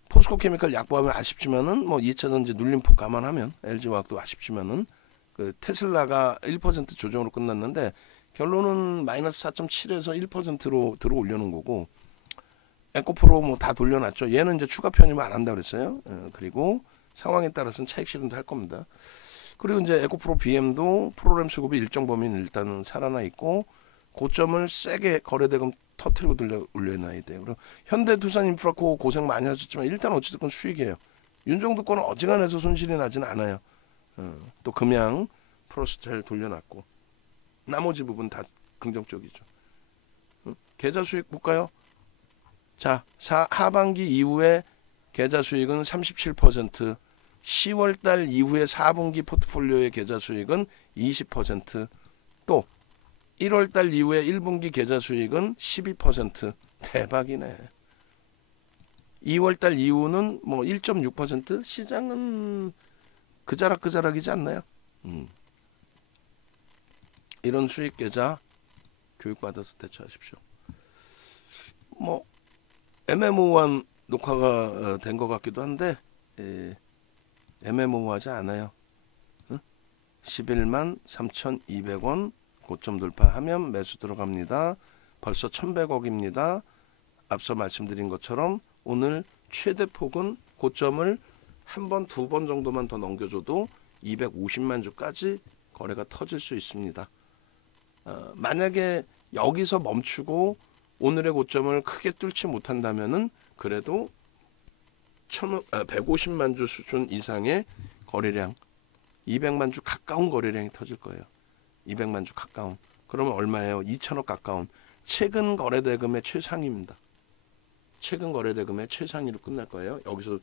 포스코케미칼 약보하면 아쉽지만은 뭐 2차전지 눌림폭 감안하면 LG화학도 아쉽지만은 그 테슬라가 1% 조정으로 끝났는데 결론은 마이너스 4.7에서 1%로 들어 올려놓은 거고, 에코프로 뭐 다 돌려놨죠. 얘는 이제 추가 편입을 안 한다 그랬어요. 그리고 상황에 따라서는 차익 실현도 할 겁니다. 그리고 이제 에코프로 BM도 프로그램 수급이 일정 범위는 일단은 살아나 있고 고점을 세게 거래대금 터트리고 올려놔야 돼요. 그리고 현대두산인프라코 고생 많이 하셨지만 일단 어찌됐건 수익이에요. 윤정도 거는 어지간해서 손실이 나진 않아요. 또 금양 플러스 잘 돌려놨고 나머지 부분 다 긍정적이죠. 계좌 수익 볼까요? 자, 하반기 이후에 계좌 수익은 37%, 10월달 이후에 4분기 포트폴리오의 계좌 수익은 20%, 또 1월달 이후에 1분기 계좌 수익은 12%. 대박이네. 2월달 이후는 뭐 1.6%? 시장은 그자락이지 않나요? 이런 수익 계좌 교육받아서 대처하십시오. 뭐 애매모호한 녹화가 된 것 같기도 한데 애매모호하지 않아요. 11만 3,200원 고점 돌파하면 매수 들어갑니다. 벌써 1,100억입니다. 앞서 말씀드린 것처럼 오늘 최대 폭은 고점을 한 번, 두 번 정도만 더 넘겨줘도 250만 주까지 거래가 터질 수 있습니다. 만약에 여기서 멈추고 오늘의 고점을 크게 뚫지 못한다면은 그래도 150만 주 수준 이상의 거래량, 200만 주 가까운 거래량이 터질 거예요. 200만 주 가까운. 그러면 얼마예요? 2천억 가까운. 최근 거래대금의 최상위입니다. 최근 거래대금의 최상위로 끝날 거예요. 여기서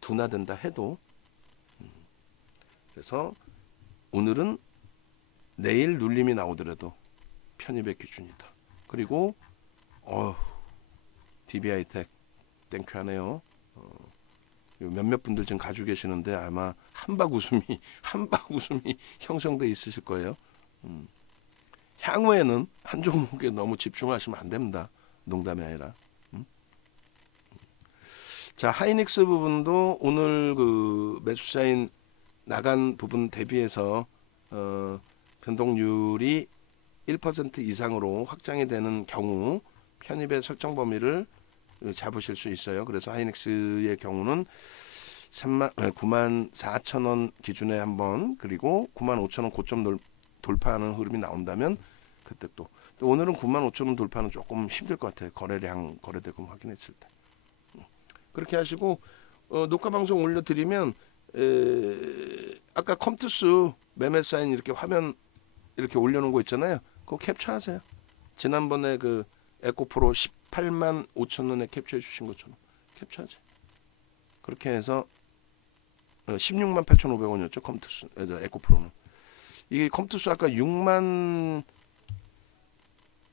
둔화된다 해도. 그래서 오늘은 내일 눌림이 나오더라도 편입의 기준이다. 그리고 DBI텍 땡큐하네요. 몇몇 분들 지금 가지고 계시는데 아마 한박 웃음이 형성돼 있으실 거예요. 향후에는 한 종목에 너무 집중하시면 안 됩니다. 농담이 아니라. 자, 하이닉스 부분도 오늘 그 매수사인 나간 부분 대비해서 변동률이 1% 이상으로 확장이 되는 경우 편입의 설정 범위를 잡으실 수 있어요. 그래서 하이닉스의 경우는 94,000원 기준에 한번, 그리고 95,000원 고점 돌파하는 흐름이 나온다면 그때 또 오늘은 95,000원 돌파는 조금 힘들 것 같아요. 거래량, 거래대금 확인했을 때. 그렇게 하시고 녹화 방송 올려드리면 아까 컴투스 매매 사인 이렇게 화면 이렇게 올려놓은 거 있잖아요. 그거 캡처하세요. 지난번에 그 에코프로 18만 5천 원에 캡처해 주신 것처럼 캡처하지. 그렇게 해서 16만 8,500원이었죠. 컴투스 에코프로는. 이게 컴투스 아까 6만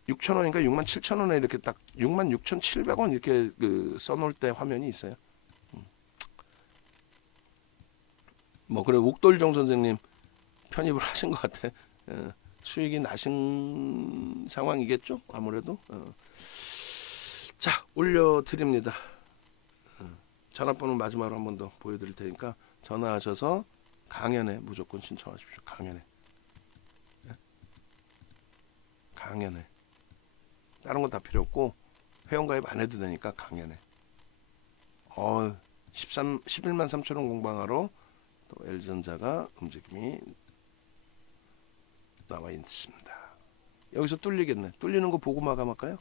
6천 원인가 6만 7천 원에 이렇게 딱 6만 6,700원 이렇게 그 써놓을 때 화면이 있어요. 뭐 그래 옥돌정 선생님 편입을 하신 것 같아. 수익이 나신 상황이겠죠. 아무래도. 자, 올려드립니다. 전화번호 마지막으로 한 번 더 보여드릴 테니까 전화하셔서 강연에 무조건 신청하십시오. 강연에. 강연에. 다른 건 다 필요 없고 회원가입 안 해도 되니까 강연에. 11만 3천 원 공방하러 또 LG전자가 움직임이 나와 있습니다. 여기서 뚫리겠네. 뚫리는 거 보고 마감할까요?